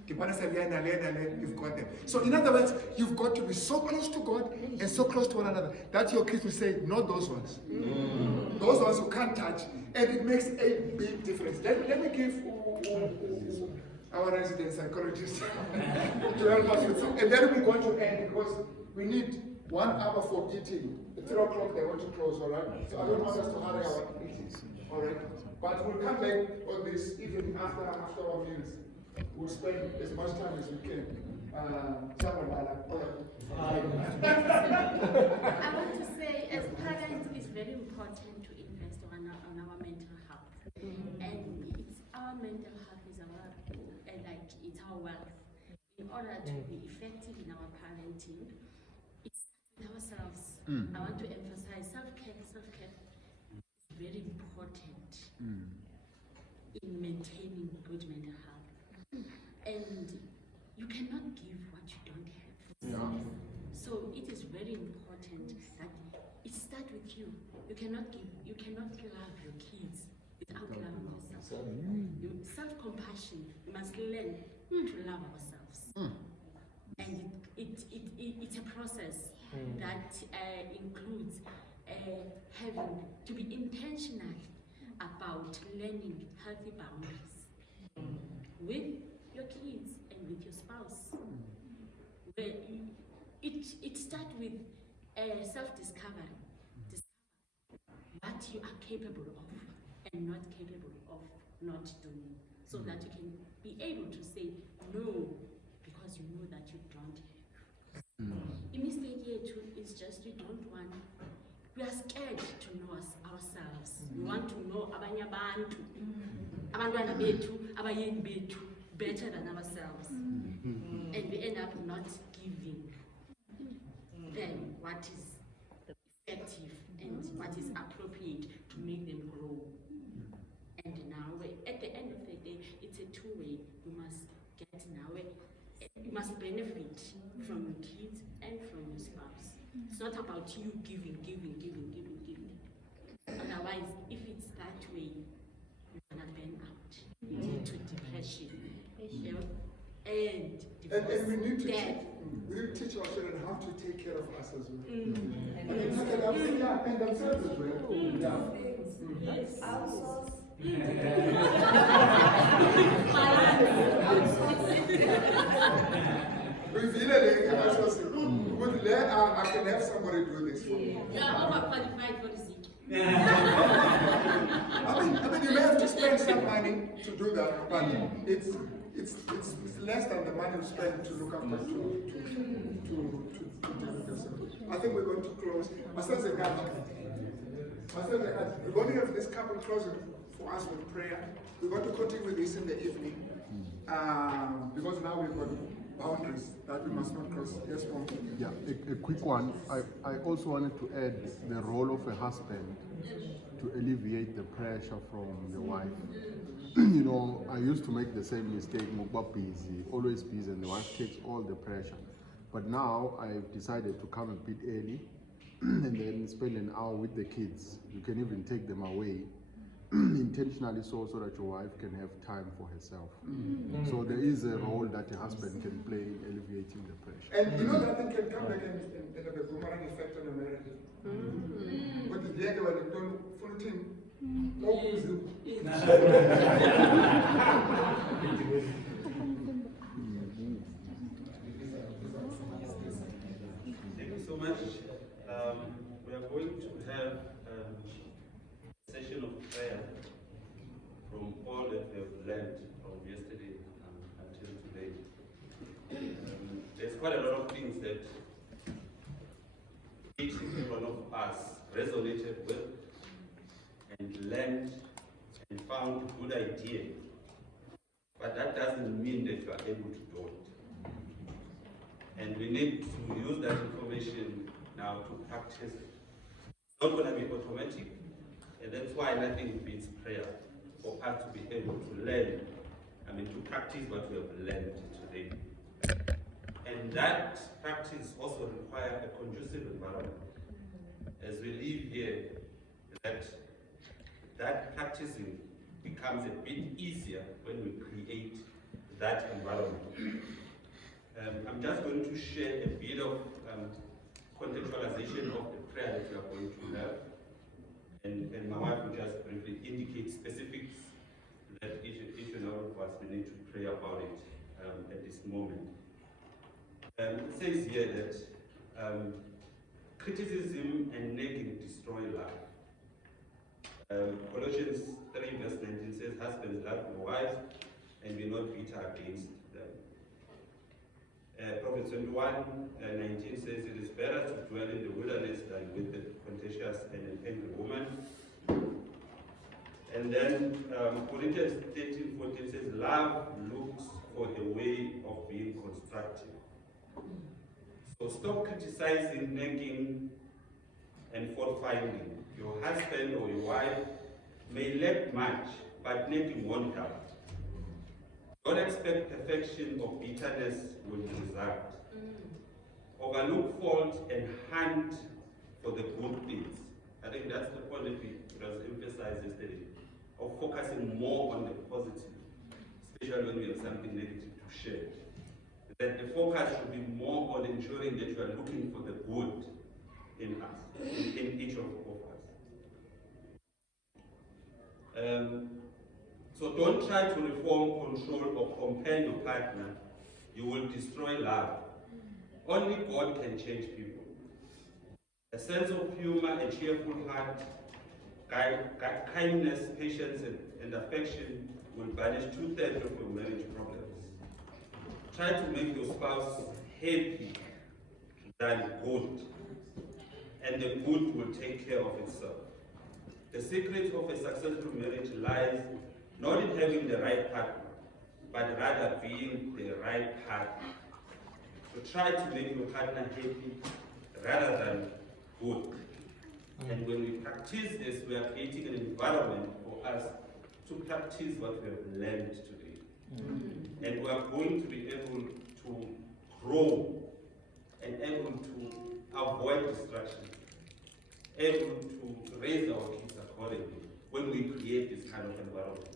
you've got them. So in other words, you've got to be so close to God and so close to one another that your kids will say, not those ones. Those ones you can't touch. And it makes a big difference. Let me give our resident psychologist to help us with some. And then we're going to end because we need 1 hour for eating. At 3 o'clock they want to close, all right? So I don't want us to hurry our meetings, all right? But we'll come back on this even after our meals. We'll spend as much time as we can. I want to say, as parents, it's very important to invest on our mental health. And it's our mental health is it's our wealth. In order to be effective in our parenting, it's ourselves. I want to emphasize self-care. Self-care is very important in maintaining good mental health. And you cannot give what you don't have. So it is very important that it starts with you. You cannot love your kids without loving yourself. Self-compassion, we must learn to love ourselves. And it's a process that includes having to be intentional about learning healthy boundaries with your kids and with your spouse. Where it starts with self-discovery. What you are capable of and not capable of not doing, so that you can be able to say no because you know that you don't have. A mistake here too is just we are scared to know ourselves. We want to know abanye abantu, abantwana bethu, abayeni bethu better than ourselves. And we end up not giving them what is effective and what is appropriate to make them grow. And now, at the end of the day, it's a two-way. You must get now, you must benefit from your kids and from your spouse. It's not about you giving. Otherwise, if it's that way, you're gonna burn out into depression, and we need to teach our children how to take care of us as well. And themselves as well. Yes. I can have somebody do this for me. You are overqualified for this. I mean, you may have to spend some money to do that, but it's less than the money you spend to look after to I think we're going to close. We're going to have this couple closing for us with prayer. We're going to continue with this in the evening. Because now we've got boundaries that we must not cross. Yes, Mom? Yeah, a quick one. I also wanted to add the role of a husband to alleviate the pressure from the wife. You know, I used to make the same mistake, busy, always busy, and the wife takes all the pressure. But now I've decided to come a bit early and then spend an hour with the kids. You can even take them away intentionally so that your wife can have time for herself. So there is a role that a husband can play in alleviating the pressure. And you know that thing can come back and have a boomerang effect on a marriage. What is the other one? Don't full team. Thank you so much. We are going to have a session of prayer from all that we have learned from yesterday until today. There's quite a lot of things that each and every one of us resonated with and learned and found good idea. But that doesn't mean that you are able to do it. And we need to use that information now to practice it. It's not going to be automatic, and that's why nothing beats prayer for us to be able to learn, to practice what we have learned today. And that practice also requires a conducive environment. As we live here, that practicing becomes a bit easier when we create that environment. I'm just going to share a bit of contextualization of the prayer that we are going to have. And my wife will just briefly indicate specifics that each and all of us we need to pray about it at this moment. It says here that criticism and nagging destroy life. Colossians 3 verse 19 says, husbands, love your wives and be not bitter against them. Proverbs 21:19 says, it is better to dwell in the wilderness than with the contentious and an angry woman. And then Corinthians 13:14 says, love looks for a way of being constructive. So stop criticizing, nagging, and fault finding. Your husband or your wife may lack much, but nagging won't help. Don't expect perfection or bitterness will result. Overlook fault and hunt for the good things. I think that's the point that was emphasized yesterday, of focusing more on the positive, especially when we have something negative to share. That the focus should be more on ensuring that you are looking for the good in us, in each of us. So don't try to reform, control, or compare your partner. You will destroy love. Only God can change people. A sense of humor, a cheerful heart, kindness, patience, and affection will banish 2/3 of your marriage problems. Try to make your spouse happy than good, and the good will take care of itself. The secret of a successful marriage lies not in having the right partner, but rather being the right partner. So try to make your partner happy rather than good. And when we practice this, we are creating an environment for us to practice what we have learned today. And we are going to be able to grow and able to avoid distraction, able to raise our kids accordingly when we create this kind of environment.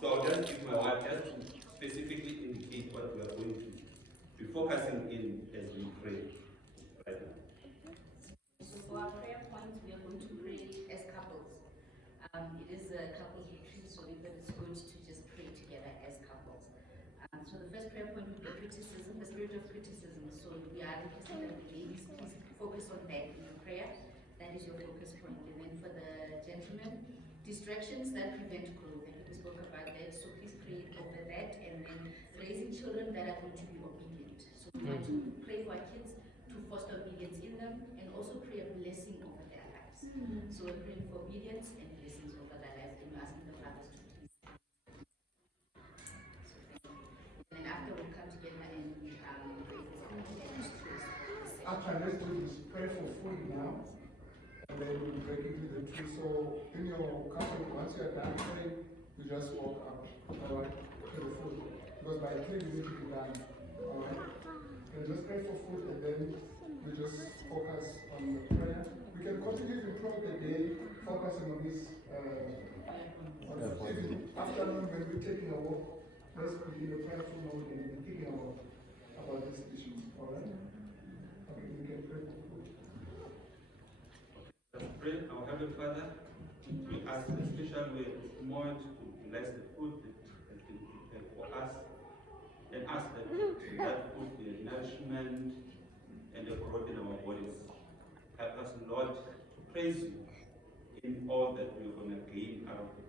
So I'll just give my wife just to specifically indicate what we are going to be focusing in as we pray right now. So for our prayer point, we are going to pray as couples. It is a couples retreat, so we thought it's good to just pray together as couples. So the first prayer point would be criticism, the spirit of criticism. So we are requesting that the ladies please focus on that in your prayer. That is your focus point. And then for the gentlemen, distractions that prevent growth. I think we spoke about that, so please pray over that, and then raising children that are going to be obedient. So we want to pray for our kids to foster obedience in them, and also pray a blessing over their lives. So we're praying for obedience and blessings over their lives, and we're asking the fathers to please. And then after we come together and pray for obedience. Actually, let's do this. Pray for food now. And then we'll break into the tree. So in your couple, once you're done praying, you just walk up, all right, to the food. Because by 3 you need to be done, all right? And just pray for food, and then we just focus on the prayer. We can continue to throughout the day, focusing on this, even afternoon when we're taking a walk, let's begin a prayerful mode and be thinking about these issues, all right? Okay, we can pray for food. Let's pray. Our Heavenly Father, we ask in a special way more to bless the food that has been prepared for us, and ask that that food be a nourishment and a growth in our bodies. Help us, Lord, to praise you in all that we're going to gain out of the